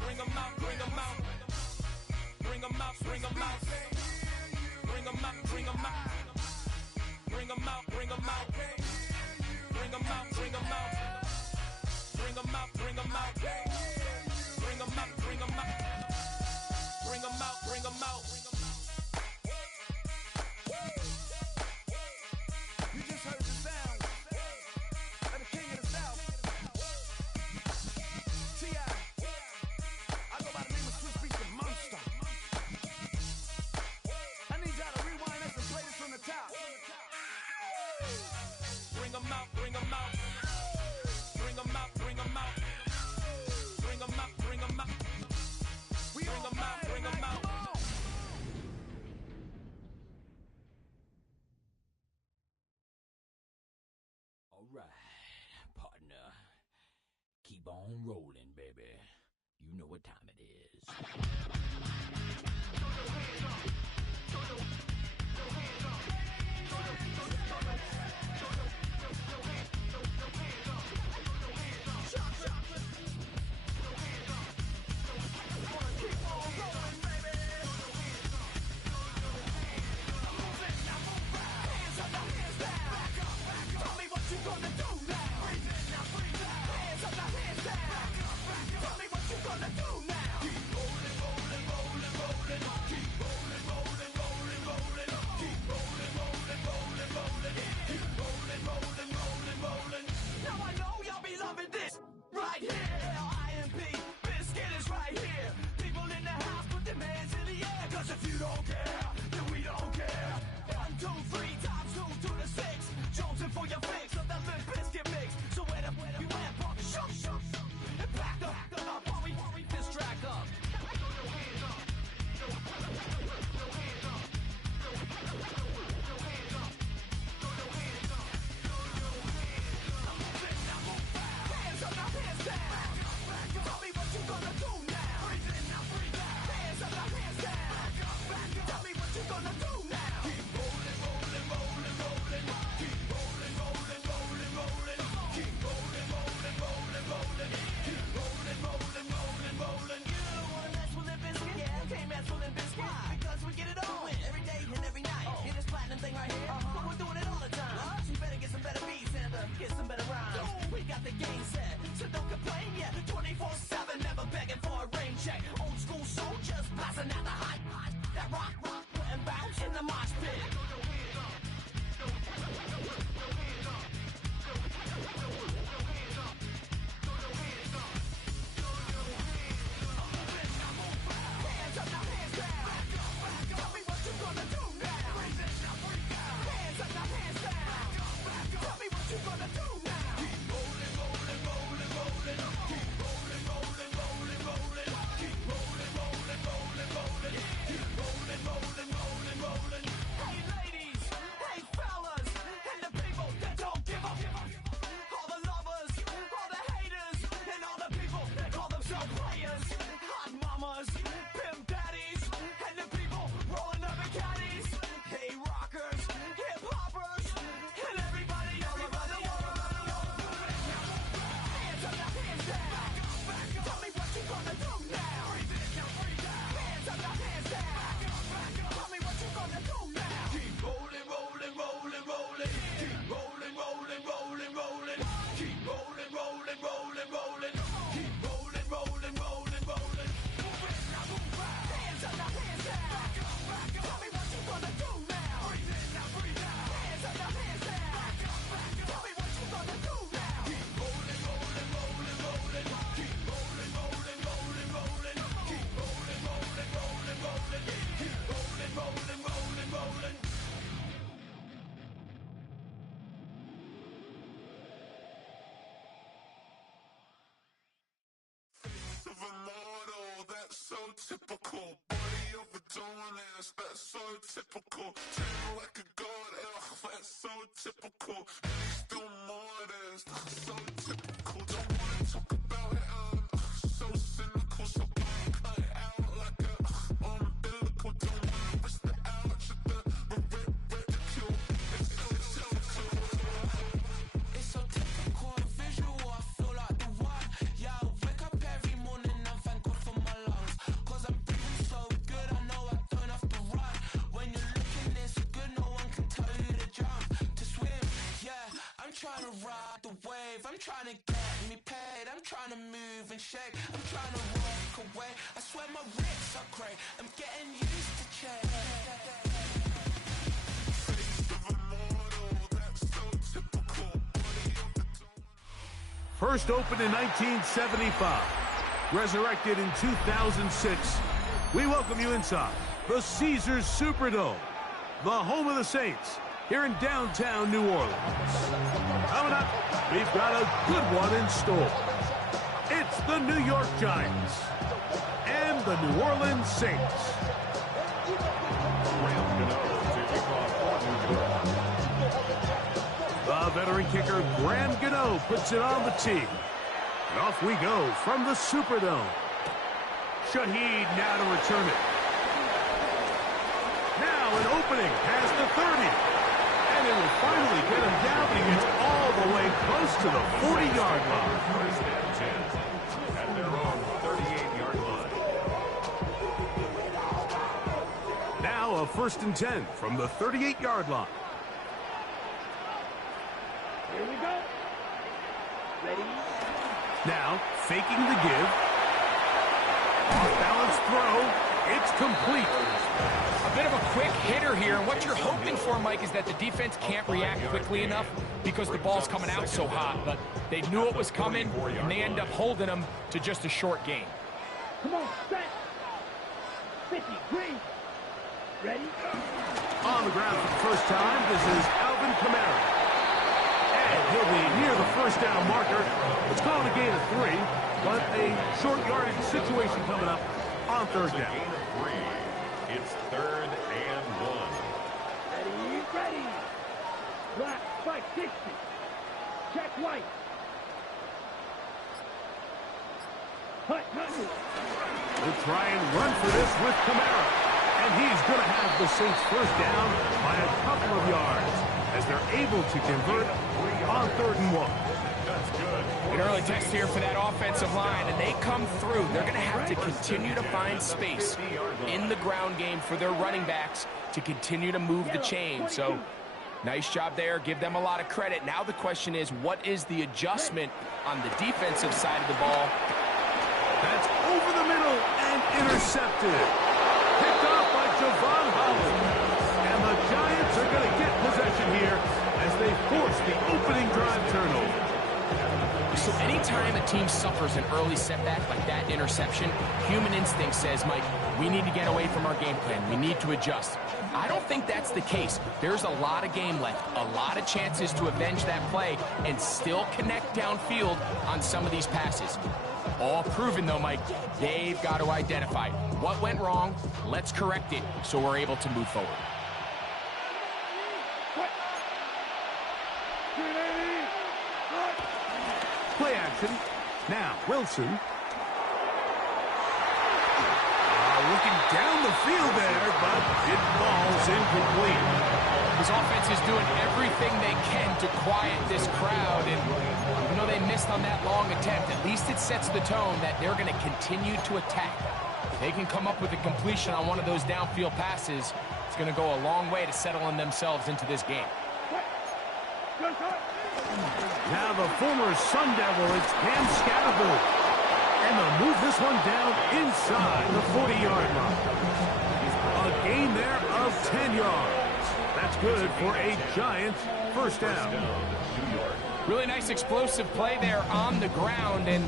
Bring 'em out, bring 'em out. Bring 'em out, bring 'em out. Bring 'em out, bring 'em out. Bring 'em out, bring 'em out. Bring 'em out, bring 'em out. Bring 'em out, bring 'em out. Bring 'em out, bring 'em out. Bring 'em out, bring 'em out. You just heard the sound of the king of the South. T.I. I go by the name of Swiss Beats the Monster. I need y'all to rewind this and play this from the top. Bring 'em out, bring 'em out. Bring 'em out, bring 'em out. Bring 'em out, bring 'em out. We Bring 'em out, bring 'em out. All right, partner. Keep on rolling, baby. You know what time it is. Tell me what you gonna do now. Hands up, now hands down. Tell me what you gonna do now. Keep rolling, rolling, rolling, rolling. Keep rolling, rolling, rolling, rolling. Keep rolling, rolling, rolling, rolling. Keep rolling, rolling, rolling, rolling. Now I know y'all be loving this right here. IMP, Biscuit is right here. People in the house, put them hands in the air. 'Cause if you don't care, then we don't care. 1, 2, 3 times 2 to the 6. Jonesing for your fix of that Limp Biscuit mix. So where you at, punk? Shook. And back up. Hurry this track up. Hands up, now hands down. Tell me what you gonna do now. Hands up, now hands down. typical. Body of a donut, that's so typical. Train like a god, that's so typical. And he's still modest, so typical. Don't wanna talk about it, so cynical. So cut it out like a umbilical. Don't wanna risk the ouch of the ridicule. It's so typical, visual, I feel like the one. Yeah, I wake up every morning and thank God for my lungs. Cause I'm breathing so good, I know I don't have to run. When you're looking this good, no one can tell you to jump, to swim. Yeah, I'm trying to ride the wave, I'm trying to get me paid, I'm trying to move and shake, I'm trying to walk away. I swear my wrists are great, I'm getting used to change. First opened in 1975, resurrected in 2006. We welcome you inside the Caesars Superdome, the home of the Saints, here in downtown New Orleans. Coming up, we've got a good one in store. It's the New York Giants and the New Orleans Saints. The veteran kicker, Graham Gano, puts it on the tee. And off we go from the Superdome. Shaheed now to return it. Now an opening past the 30. And it will finally get him down, but he gets all the way close to the 40-yard line. First and 10 at their own 38-yard line. Now a first and 10 from the 38-yard line. Here we go. Ready? Now, faking the give. Off-balance throw. It's complete. A bit of a quick hitter here, and what you're hoping for, Mike, is that the defense can't react quickly enough because the ball's coming out so hot, but they knew it was coming, and they end up holding them to just a short gain. Come on, set. 50, green. Ready? On the ground for the first time, this is Alvin Kamara. And he'll be near the first down marker. It's called a gain of 3, but a short yardage situation coming up on third down. Gain of 3. It's 3rd and 1. Ready, ready. Black, spike, 60. Check white. Hut, hut. We'll try and run for this with Kamara. And he's going to have the Saints first down by a couple of yards as they're able to convert on 3rd and 1. That's good. An early test here for that offensive line, and they come through. They're going to have to continue to find space in the ground game for their running backs to continue to move the chain. So, nice job there. Give them a lot of credit. Now the question is, what is the adjustment on the defensive side of the ball? That's over the middle and intercepted. Picked off by Javon Holland. And the Giants are going to get possession here as they force the opening drive turnover. So anytime a team suffers an early setback like that interception, human instinct says, Mike, we need to get away from our game plan. We need to adjust. I don't think that's the case. There's a lot of game left, a lot of chances to avenge that play and still connect downfield on some of these passes. All proven, though, Mike, they've got to identify what went wrong. Let's correct it so we're able to move forward. Play action. Now, Wilson. Looking down the field there, but it falls incomplete. His offense is doing everything they can to quiet this crowd, and even though they missed on that long attempt, at least it sets the tone that they're going to continue to attack. If they can come up with a completion on one of those downfield passes, it's going to go a long way to settling themselves into this game. Now the former Sun Devil, it's Cam Scattergood. And they'll move this one down inside the 40-yard line. A gain there of 10 yards. That's good for a Giants first down. Really nice explosive play there on the ground. And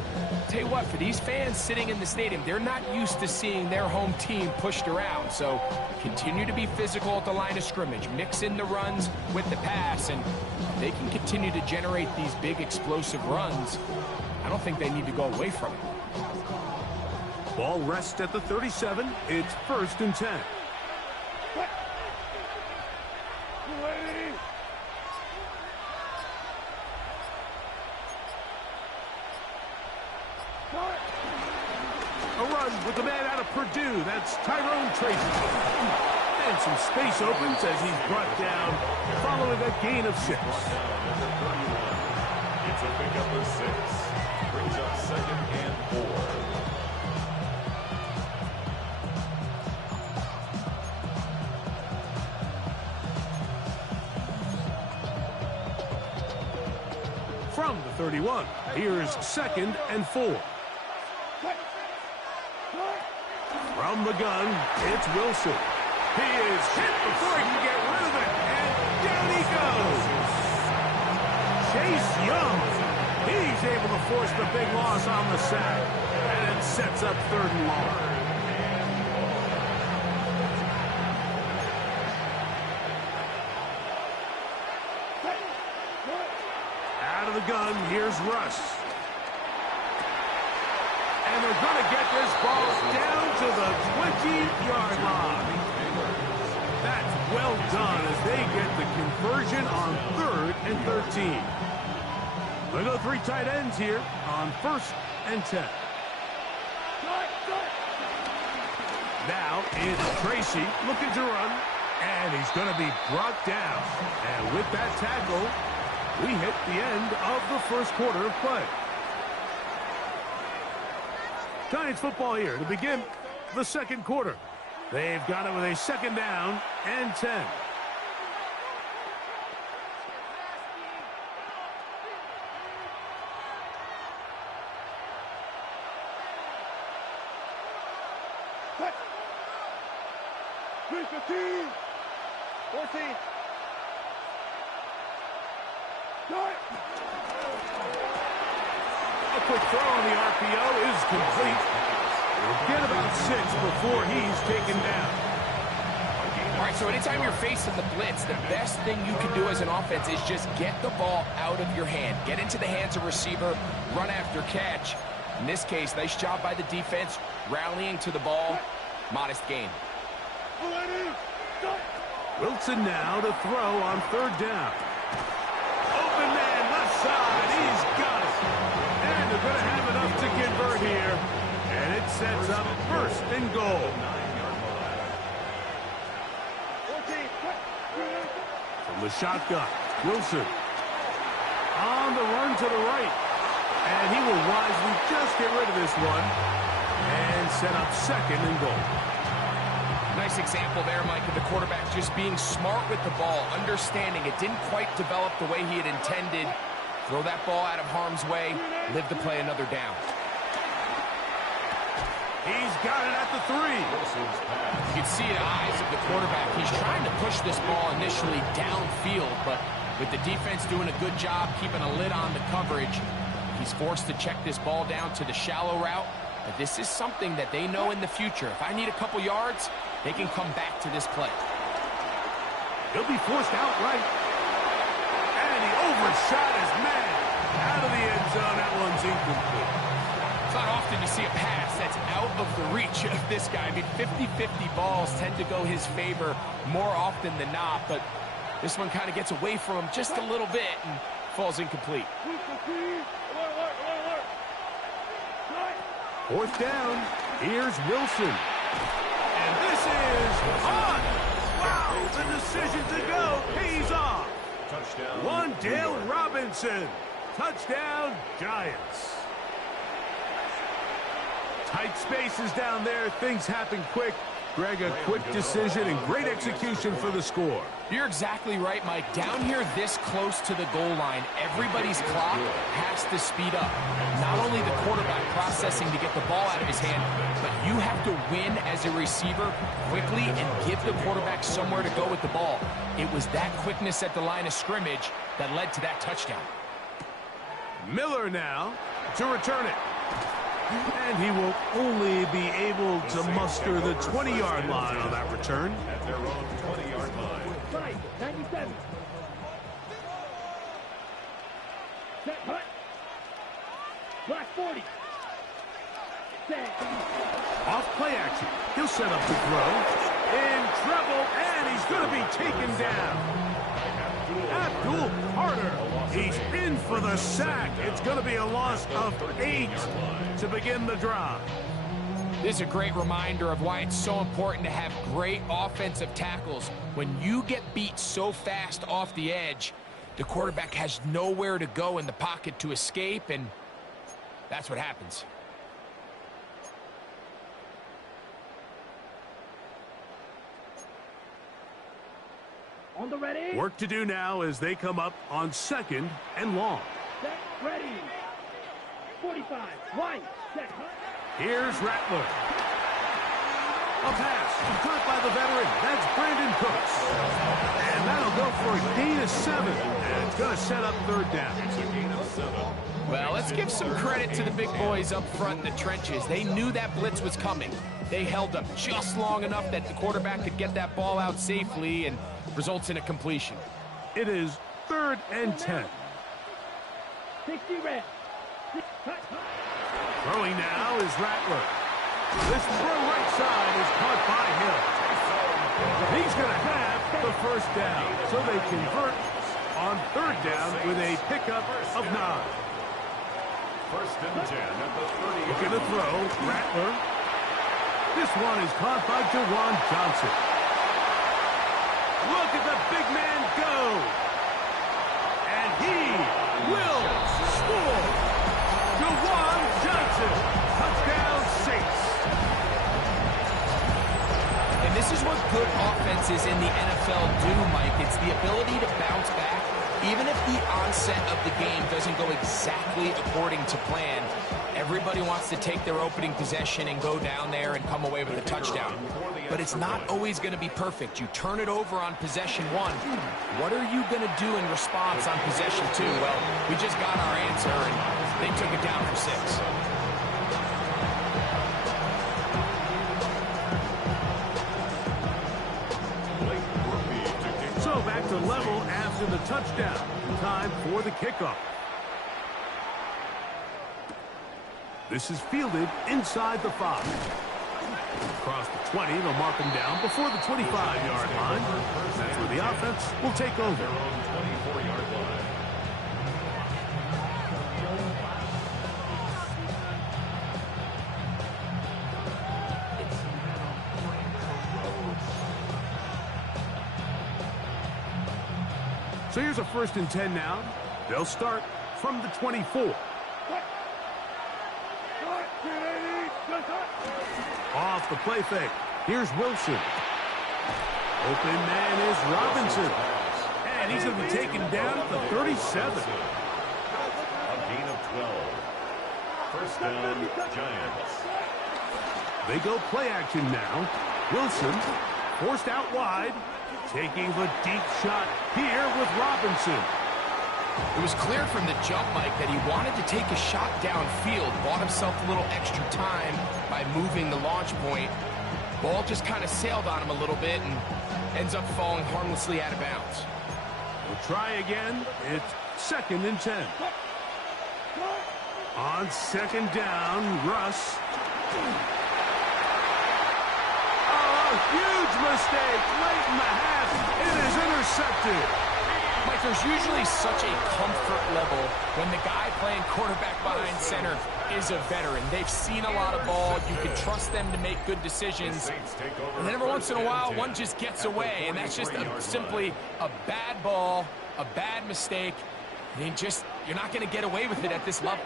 tell you what, for these fans sitting in the stadium, they're not used to seeing their home team pushed around. So continue to be physical at the line of scrimmage. Mix in the runs with the pass. And they can continue to generate these big explosive runs. I don't think they need to go away from it. Ball rests at the 37. It's 1st and 10. A run with the man out of Purdue. That's Tyrone Tracy. And some space opens as he's brought down following a gain of 6. It's a pickup of 6. Brings up 2nd and 4. From the 31, here's 2nd and 4. From the gun, it's Wilson. He is hit before he can get rid of it, and down he goes. Chase Young, he's able to force the big loss on the sack, and it sets up 3rd and long. Out of the gun, here's Russ. And they're going to get this ball down to the 20-yard line. That's well done as they get the conversion on 3rd and 13. They go 3 tight ends here on 1st and 10. Now it's Tracy looking to run, and he's going to be brought down. And with that tackle, we hit the end of the 1st quarter of play. Giants football here to begin the 2nd quarter. They've got it with a 2nd down and 10. Cut. 3-15. 14. Start. A quick throw on the RPO is complete. We'll get about 6 before he's taken down. All right, so anytime you're facing the blitz, the best thing you can do as an offense is just get the ball out of your hand. Get into the hands of receiver, run after catch. In this case, nice job by the defense, rallying to the ball. Modest gain. Wilson now to throw on 3rd down. Open man, left side, he's got it. And they're going to have enough to convert here. And it sets up 1st and goal. From the shotgun, Wilson on the run to the right. And he will wisely just get rid of this one and set up 2nd and goal. Nice example there, Mike, of the quarterback just being smart with the ball, understanding it didn't quite develop the way he had intended. Throw that ball out of harm's way, live to play another down. He's got it at the 3. You can see in the eyes of the quarterback, he's trying to push this ball initially downfield, but with the defense doing a good job keeping a lid on the coverage, he's forced to check this ball down to the shallow route. But this is something that they know in the future. If I need a couple yards, they can come back to this play. He'll be forced out right. And he overshot his man. Out of the end zone, that one's incomplete. It's not often you see a pass that's out of the reach of this guy. I mean, 50-50 balls tend to go his favor more often than not, but this one kind of gets away from him just a little bit and falls incomplete. 4th down, here's Wilson. And this is on. Wow, the decision to go pays off. Touchdown. Wan'Dale Robinson. Touchdown, Giants. Tight spaces down there. Things happen quick. Greg, a quick decision and great execution for the score. You're exactly right, Mike. Down here this close to the goal line, everybody's clock has to speed up. Not only the quarterback processing to get the ball out of his hand, but you have to win as a receiver quickly and give the quarterback somewhere to go with the ball. It was that quickness at the line of scrimmage that led to that touchdown. Miller now to return it. And he will only be able to muster the 20-yard line on that return. At their own 20-yard line. Right, 97. Set, hut. Black 40. Off play action. He'll set up to throw. In trouble, and he's going to be taken down. Abdul Carter. He's in for the sack. It's going to be a loss of 8 to begin the drive. This is a great reminder of why it's so important to have great offensive tackles. When you get beat so fast off the edge, the quarterback has nowhere to go in the pocket to escape, and that's what happens. On the ready. Work to do now as they come up on 2nd and long. Set, ready. 45. White. Set. Here's Rattler. A pass caught by the veteran. That's Brandon Cooks. And that'll go for a gain of 7. And it's going to set up 3rd down. It's a gain of 7. Well, let's give some credit to the big boys up front in the trenches. They knew that blitz was coming. They held up just long enough that the quarterback could get that ball out safely and results in a completion. It is 3rd and 10. 60 red. Throwing now is Rattler. This throw right side is caught by Hill. He's going to have the 1st down. So they convert on 3rd down with a pickup of 9. 1st and 10 at the 30. Looking to throw, Rattler. This one is caught by Jawan Johnson. Look at the big man go. And he will score. Jawan Johnson. Touchdown Saints. And this is what good offenses in the NFL do, Mike. It's the ability to bounce back. Even if the onset of the game doesn't go exactly according to plan, everybody wants to take their opening possession and go down there and come away with a touchdown. But it's not always going to be perfect. You turn it over on possession 1. What are you going to do in response on possession 2? Well, we just got our answer, and they took it down for 6. So back to level after the touchdown. Time for the kickoff. This is fielded inside the 5. Across the 20, they'll mark him down before the 25-yard line. That's where the offense will take over. 24-yard line. So here's a 1st and 10 now. They'll start from the 24. Off the play fake. Here's Wilson. Open man is Robinson. And he's going to be taken down at the 37. A gain of 12. 1st down, Giants. They go play action now. Wilson forced out wide. Taking the deep shot here with Robinson. It was clear from the jump, Mike, that he wanted to take a shot downfield, bought himself a little extra time by moving the launch point. Ball just kind of sailed on him a little bit and ends up falling harmlessly out of bounds. We'll try again. It's 2nd and 10. On 2nd down, Russ. Oh, huge mistake late in the half. It is intercepted. Mike, there's usually such a comfort level when the guy playing quarterback behind center is a veteran. They've seen a lot of ball. You can trust them to make good decisions. And then every once in a while, one just gets away, and that's just simply a bad ball, a bad mistake. And you're not going to get away with it at this level.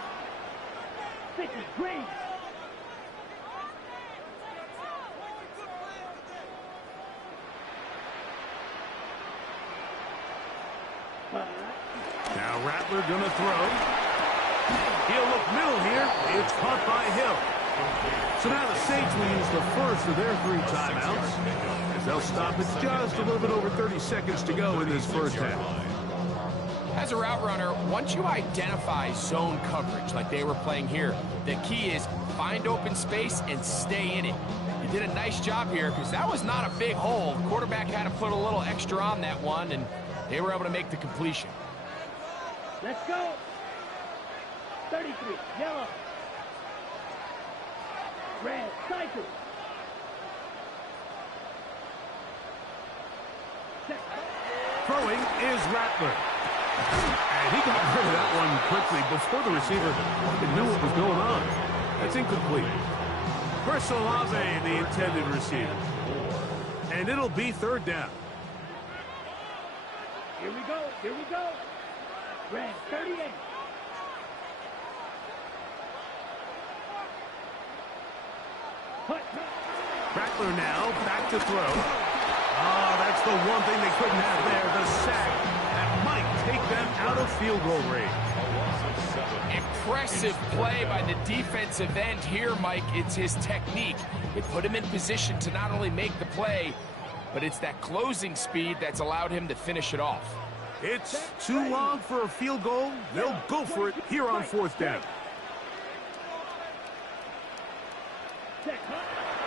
Now Rattler going to throw. He'll look middle here. It's caught by Hill. So now the Saints will use the first of their 3 timeouts. As they'll stop it just a little bit over 30 seconds to go in this 1st half. As a route runner, once you identify zone coverage like they were playing here, the key is find open space and stay in it. You did a nice job here because that was not a big hole. The quarterback had to put a little extra on that one, and they were able to make the completion. Let's go. 33, yellow. Red, cycle. Throwing is Rattler. And he got rid of that one quickly before the receiver knew what was going on. That's incomplete. Chris Olave, the intended receiver. And it'll be third down. Here we go. Here we go. Red, 38. Rattler now back to throw. Oh, that's the one thing they couldn't have there, the sack. That might take them out of field goal range. Impressive play by the defensive end here, Mike. It's his technique. It put him in position to not only make the play, but it's that closing speed that's allowed him to finish it off. It's too long for a field goal. They'll go for it here on fourth down.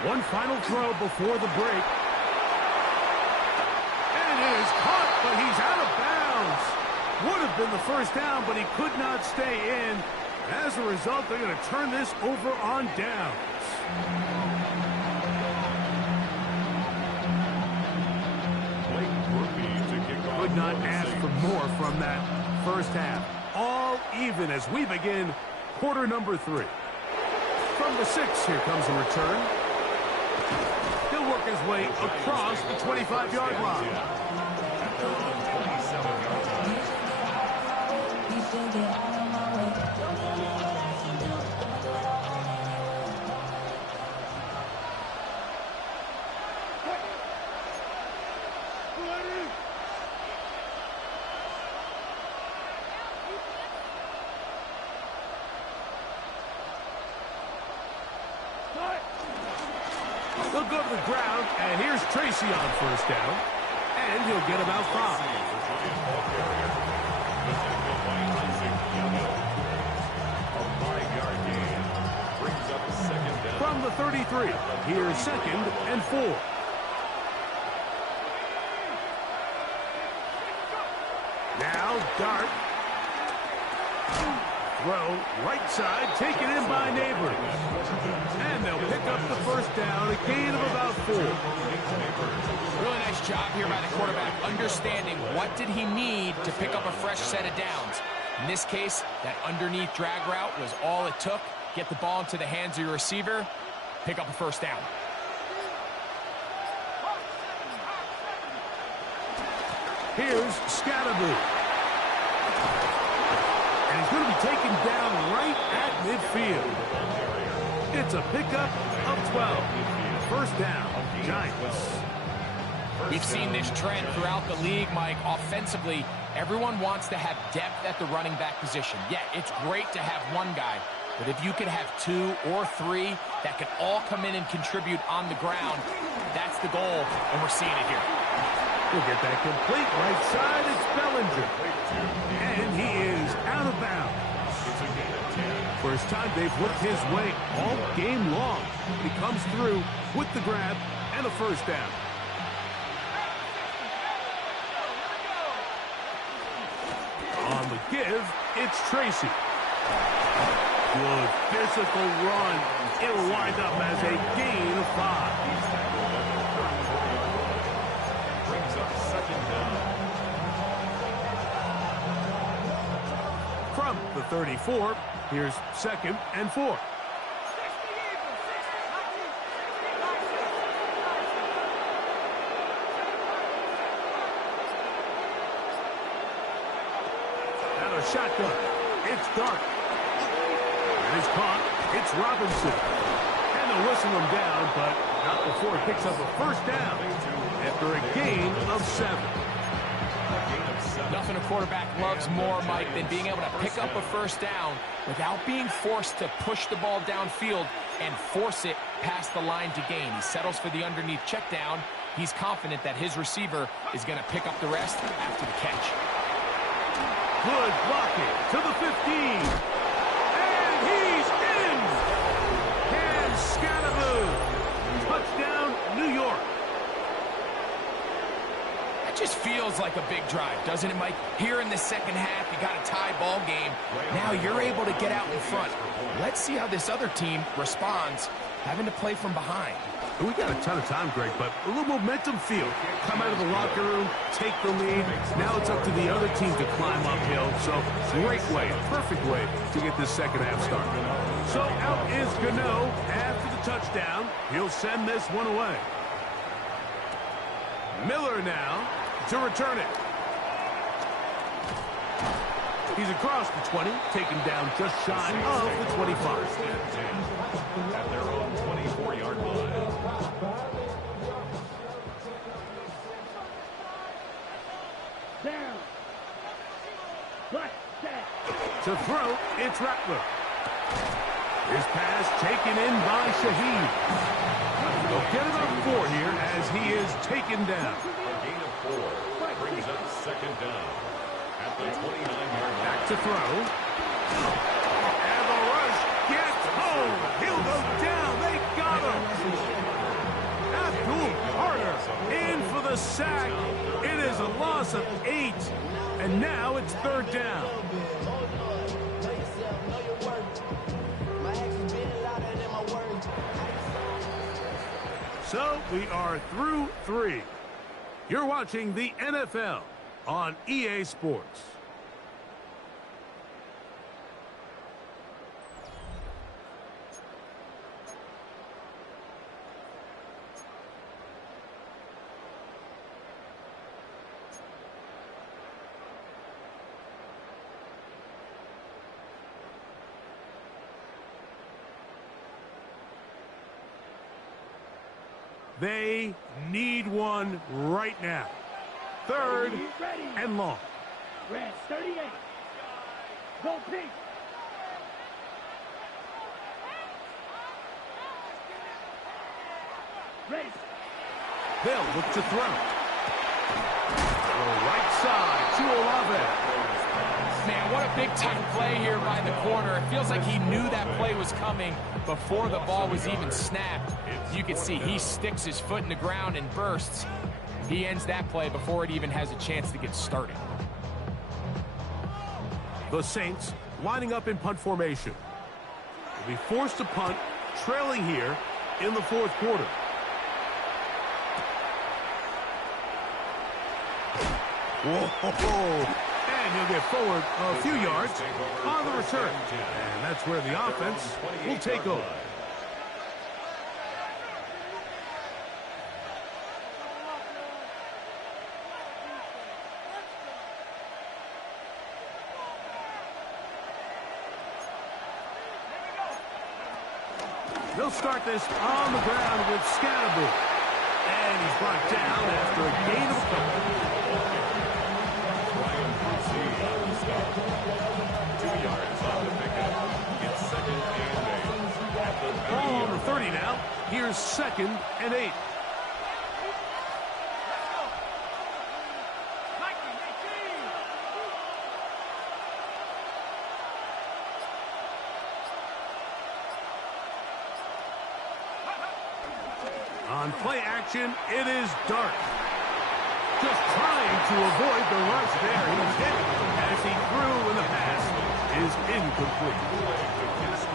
One final throw before the break. And it is caught, but he's out of bounds. Would have been the first down, but he could not stay in. As a result, they're going to turn this over on downs. Could not ask for more from that first half. All even as we begin quarter number 3. From the 6, here comes a return. He'll work his way across the 25-yard line. They'll go to the ground, and here's Tracy on first down, and he'll get about 5. From the 33, here's 2nd and 4. Now Dart. Throw, right side, taken in by Neighbors. And they'll pick up the first down, a gain of about 4. Really nice job here by the quarterback, understanding what did he need to pick up a fresh set of downs. In this case, that underneath drag route was all it took. Get the ball into the hands of your receiver, pick up a first down. Here's Scatterby. And he's going to be taken down right at midfield. It's a pickup of 12. First down, Giants. We've seen this trend throughout the league, Mike. Offensively, everyone wants to have depth at the running back position. Yeah, it's great to have one guy, but if you could have 2 or 3 that can all come in and contribute on the ground, that's the goal, and we're seeing it here. We'll get that complete right side. It's Bellinger. And he is out of bounds. First time they've worked his way all game long. He comes through with the grab and a first down. On the give, it's Tracy. Good physical run. It'll wind up as a gain of 5. Brings up 2nd down. From the 34, here's 2nd and 4. And a shotgun. It's Dart. And it's caught. It's Robinson. And they'll whistle him down, but not before he picks up a first down after a gain of 7. Nothing a quarterback loves more, Mike, than being able to pick up a first down without being forced to push the ball downfield and force it past the line to gain. He settles for the underneath check down. He's confident that his receiver is going to pick up the rest after the catch. Good blocking to the 15. And he's in. Cam Scatterby. Touchdown, New York. That just feels like a big drive, doesn't it, Mike? Here in the second half, you got a tie ball game. Now you're able to get out in front. Let's see how this other team responds having to play from behind. We got a ton of time, Greg, but a little momentum feel. Come out of the locker room, take the lead. Now it's up to the other team to climb uphill. So great way, perfect way to get this second half started. So out is Gano after the touchdown. He'll send this one away. Miller now to return it. He's across the 20, taken down just shy of the 25. At their own 24-yard line. Down. Black set. To throw, it's Rattler. His pass taken in by Shaheed. They'll get about 4 here as he is taken down. A gain of 4 brings up second down. At the 29-yard line. Back to throw. And the rush gets home. He'll go down. They got him. Abdul Carter in for the sack. It is a loss of 8. And now it's third down. So we are through 3. You're watching the NFL on EA Sports. They need one right now. Third and long. Red 38. Go pink. Ready. They'll look to throw. The right side to Olave. Man, what a big-time play here by the corner. It feels like he knew that play was coming before the ball was even snapped. You can see he sticks his foot in the ground and bursts. He ends that play before it even has a chance to get started. The Saints lining up in punt formation. They'll be forced to punt, trailing here in the fourth quarter. Whoa! And he'll get forward a few yards on the return. And that's where the offense will take over. They'll start this on the ground with Scatterboot. And he's brought down after a gain of a couple. Ryan Percy on the stop. 2 yards on the pickup. It's second and 8. At the Ball on the 30 now. Here's second and 8. On play action, it is Dart. Just trying to avoid the rush there. He's hit as he threw, and the pass is incomplete.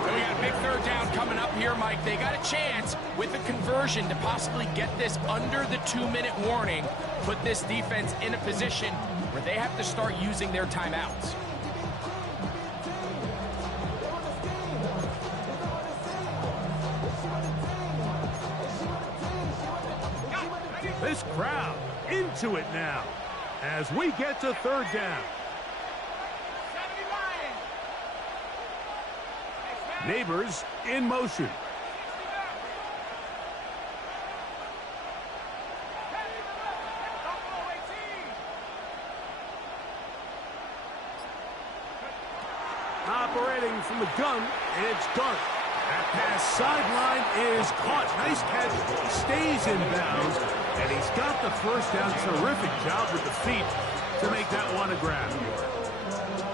We got a big third down coming up here, Mike. They got a chance with a conversion to possibly get this under the 2-minute warning, put this defense in a position where they have to start using their timeouts. This crowd into it now as we get to third down. Neighbors in motion. Operating from the gun, it's Dart. That pass sideline is caught. Nice catch. Stays in bounds. And he's got the first down. Terrific job with the feet to make that one a grab.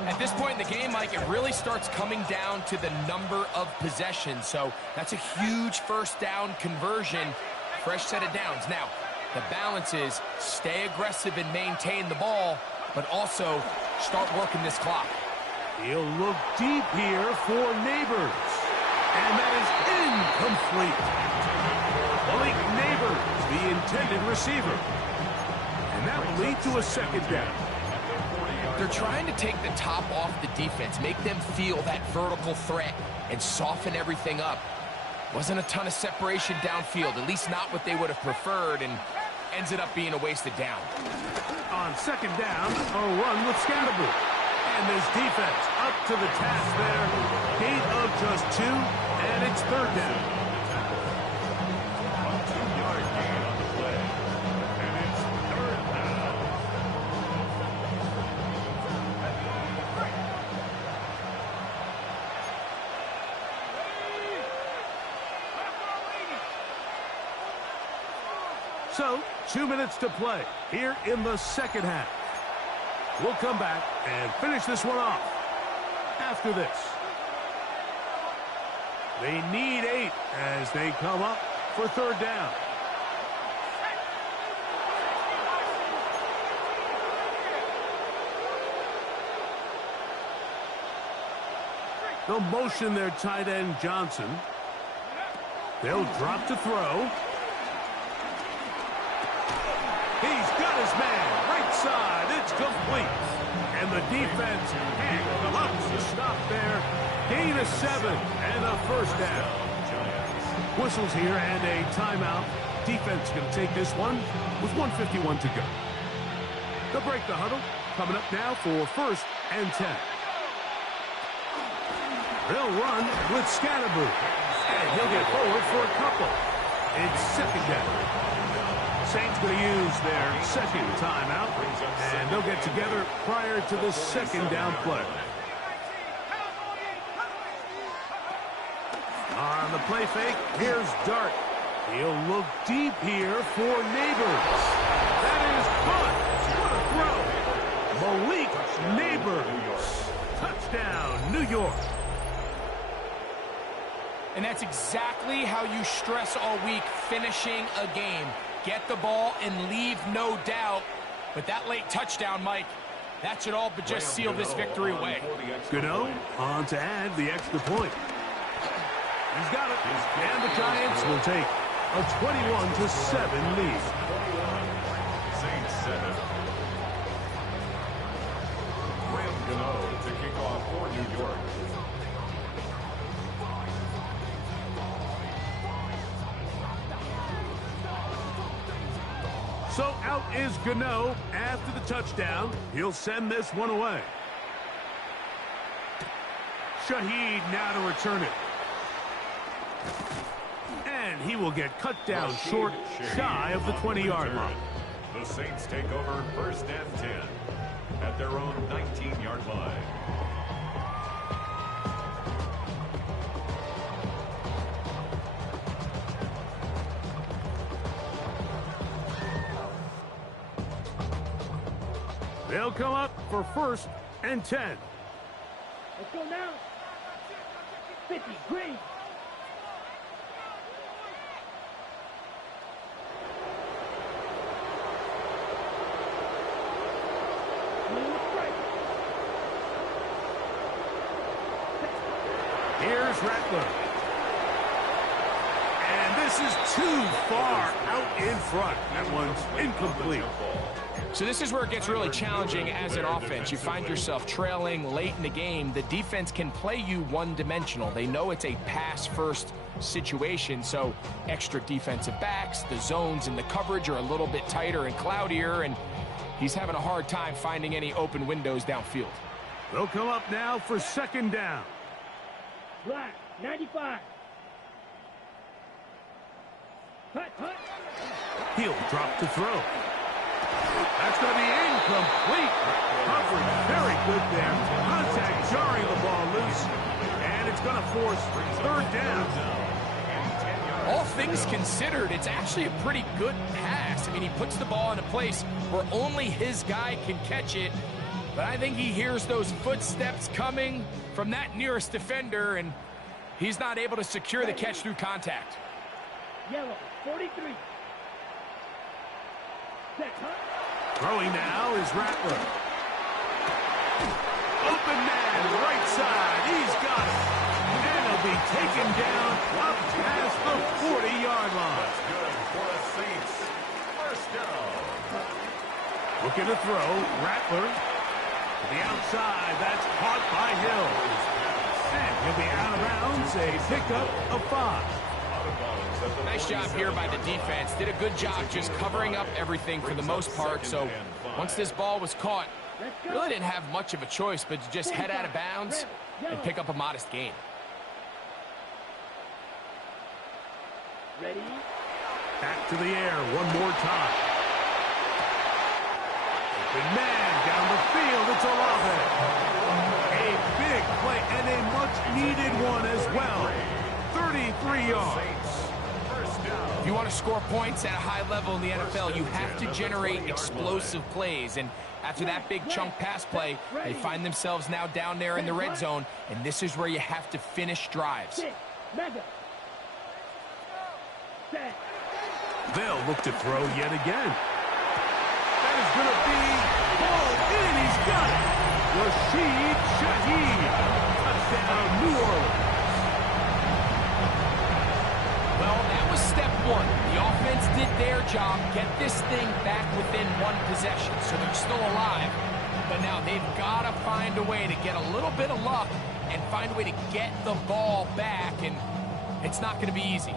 At this point in the game, Mike, it really starts coming down to the number of possessions. So that's a huge first down conversion. Fresh set of downs. Now, the balance is stay aggressive and maintain the ball, but also start working this clock. He'll look deep here for Neighbors. And that is incomplete. Malik Neighbors, the intended receiver. And that will lead to a second down. They're trying to take the top off the defense, make them feel that vertical threat, and soften everything up. Wasn't a ton of separation downfield, at least not what they would have preferred, and ends up being a wasted down. On second down, a run with Scatterboot. And this defense up to the task there. Gain of just 2, and it's third down. A 2-yard gain on the play. And it's third down. So, 2 minutes to play here in the second half. We'll come back and finish this one off after this. They need 8 as they come up for third down. They'll motion their tight end Johnson. They'll drop to throw. He's got his man, right side, it's complete. And the defense loves to stop there. Gain of 7 and a first down. Whistles here and a timeout. Defense going to take this one with 1:51 to go. They'll break the huddle. Coming up now for first and 10. They'll run with Scatterboot. And he'll get forward for a couple. It's second down. Saints going to use their second timeout, and they'll get together prior to the second down play. On the play fake, here's Dart. He'll look deep here for Neighbors. That is good. What a throw. Malik Neighbors. Touchdown, New York. And that's exactly how you stress all week, finishing a game. Get the ball and leave no doubt. But that late touchdown, Mike, that should all but just seal this victory away. Gano on to add the extra point. He's got it. And the Giants will take a 21-7 lead. Saints 7. Graham Gano to kick off for New York. So out is Gano after the touchdown. He'll send this one away. Shaheed now to return it. And he will get cut down short, shy of the 20-yard line. The Saints take over first and 10 at their own 19-yard line. They'll come up for first and 10. Let's go now. 50, green. Here's Rattler. And this is too far out in front. That one's incomplete. So this is where it gets really challenging as an offense. You find yourself trailing late in the game. The defense can play you one-dimensional. They know it's a pass-first situation, so extra defensive backs, the zones and the coverage are a little bit tighter and cloudier, and he's having a hard time finding any open windows downfield. They'll come up now for second down. Black, 95. Hut. He'll drop to throw. That's going to be incomplete. Coverage very good there. Contact jarring the ball loose. And it's going to force third down. All things considered, it's actually a pretty good pass. I mean, he puts the ball in a place where only his guy can catch it. But I think he hears those footsteps coming from that nearest defender, and he's not able to secure the catch through contact. Yellow, 43. Set, Throwing now is Rattler. Open man, right side. He's got it. And a will be taken down up past the 40-yard line. That's good for the Saints. First down. Looking to throw. Rattler. To the outside. That's caught by Hill. And he'll be out of bounds. A pickup of 5. Nice job here by the defense. Did a good job just covering up everything for the most part. So once this ball was caught, really didn't have much of a choice but to just head out of bounds and pick up a modest gain. Ready? Back to the air one more time. Open man down the field. It's Olave. A big play and a much-needed one as well. 33 yards. If you want to score points at a high level in the NFL, you have to generate explosive plays. And after that big chunk pass play, they find themselves now down there in the red zone, and this is where you have to finish drives. They'll look to throw yet again. That is going to be ball in. He's got it. Rashid Shaheed. Touchdown, New Orleans. Well, that was step one. The offense did their job, get this thing back within one possession, so they're still alive. But now they've got to find a way to get a little bit of luck and find a way to get the ball back, and it's not going to be easy.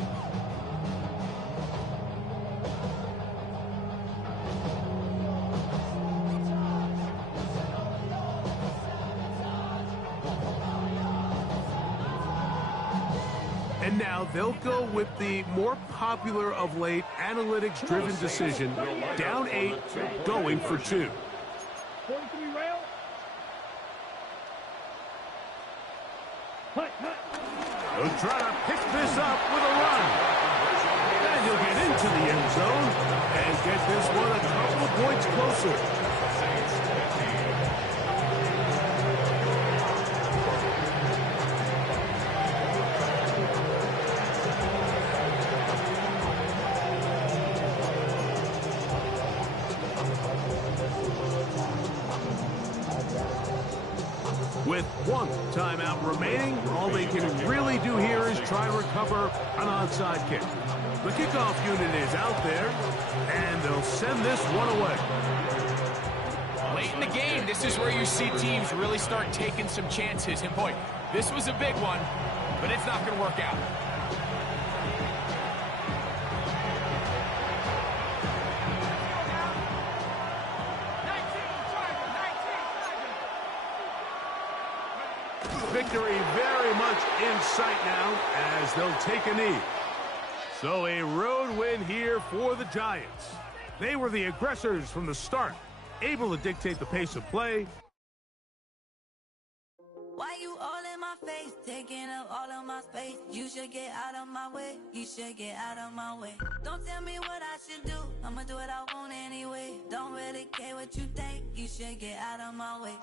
And now they'll go with the more popular of late analytics-driven decision. Down 8, going for 2. 43 rail. They'll try to pick this up with a run. And he'll get into the end zone and get this one a couple of points closer. With one timeout remaining, all they can really do here is try to recover an onside kick. The kickoff unit is out there, and they'll send this one away. Late in the game, this is where you see teams really start taking some chances. And boy, this was a big one, but it's not going to work out. Victory very much in sight now as they'll take a knee. So a road win here for the Giants. They were the aggressors from the start, able to dictate the pace of play. Why you all in my face, taking up all of my space? You should get out of my way, you should get out of my way. Don't tell me what I should do, I'ma do what I want anyway. Don't really care what you think, you should get out of my way.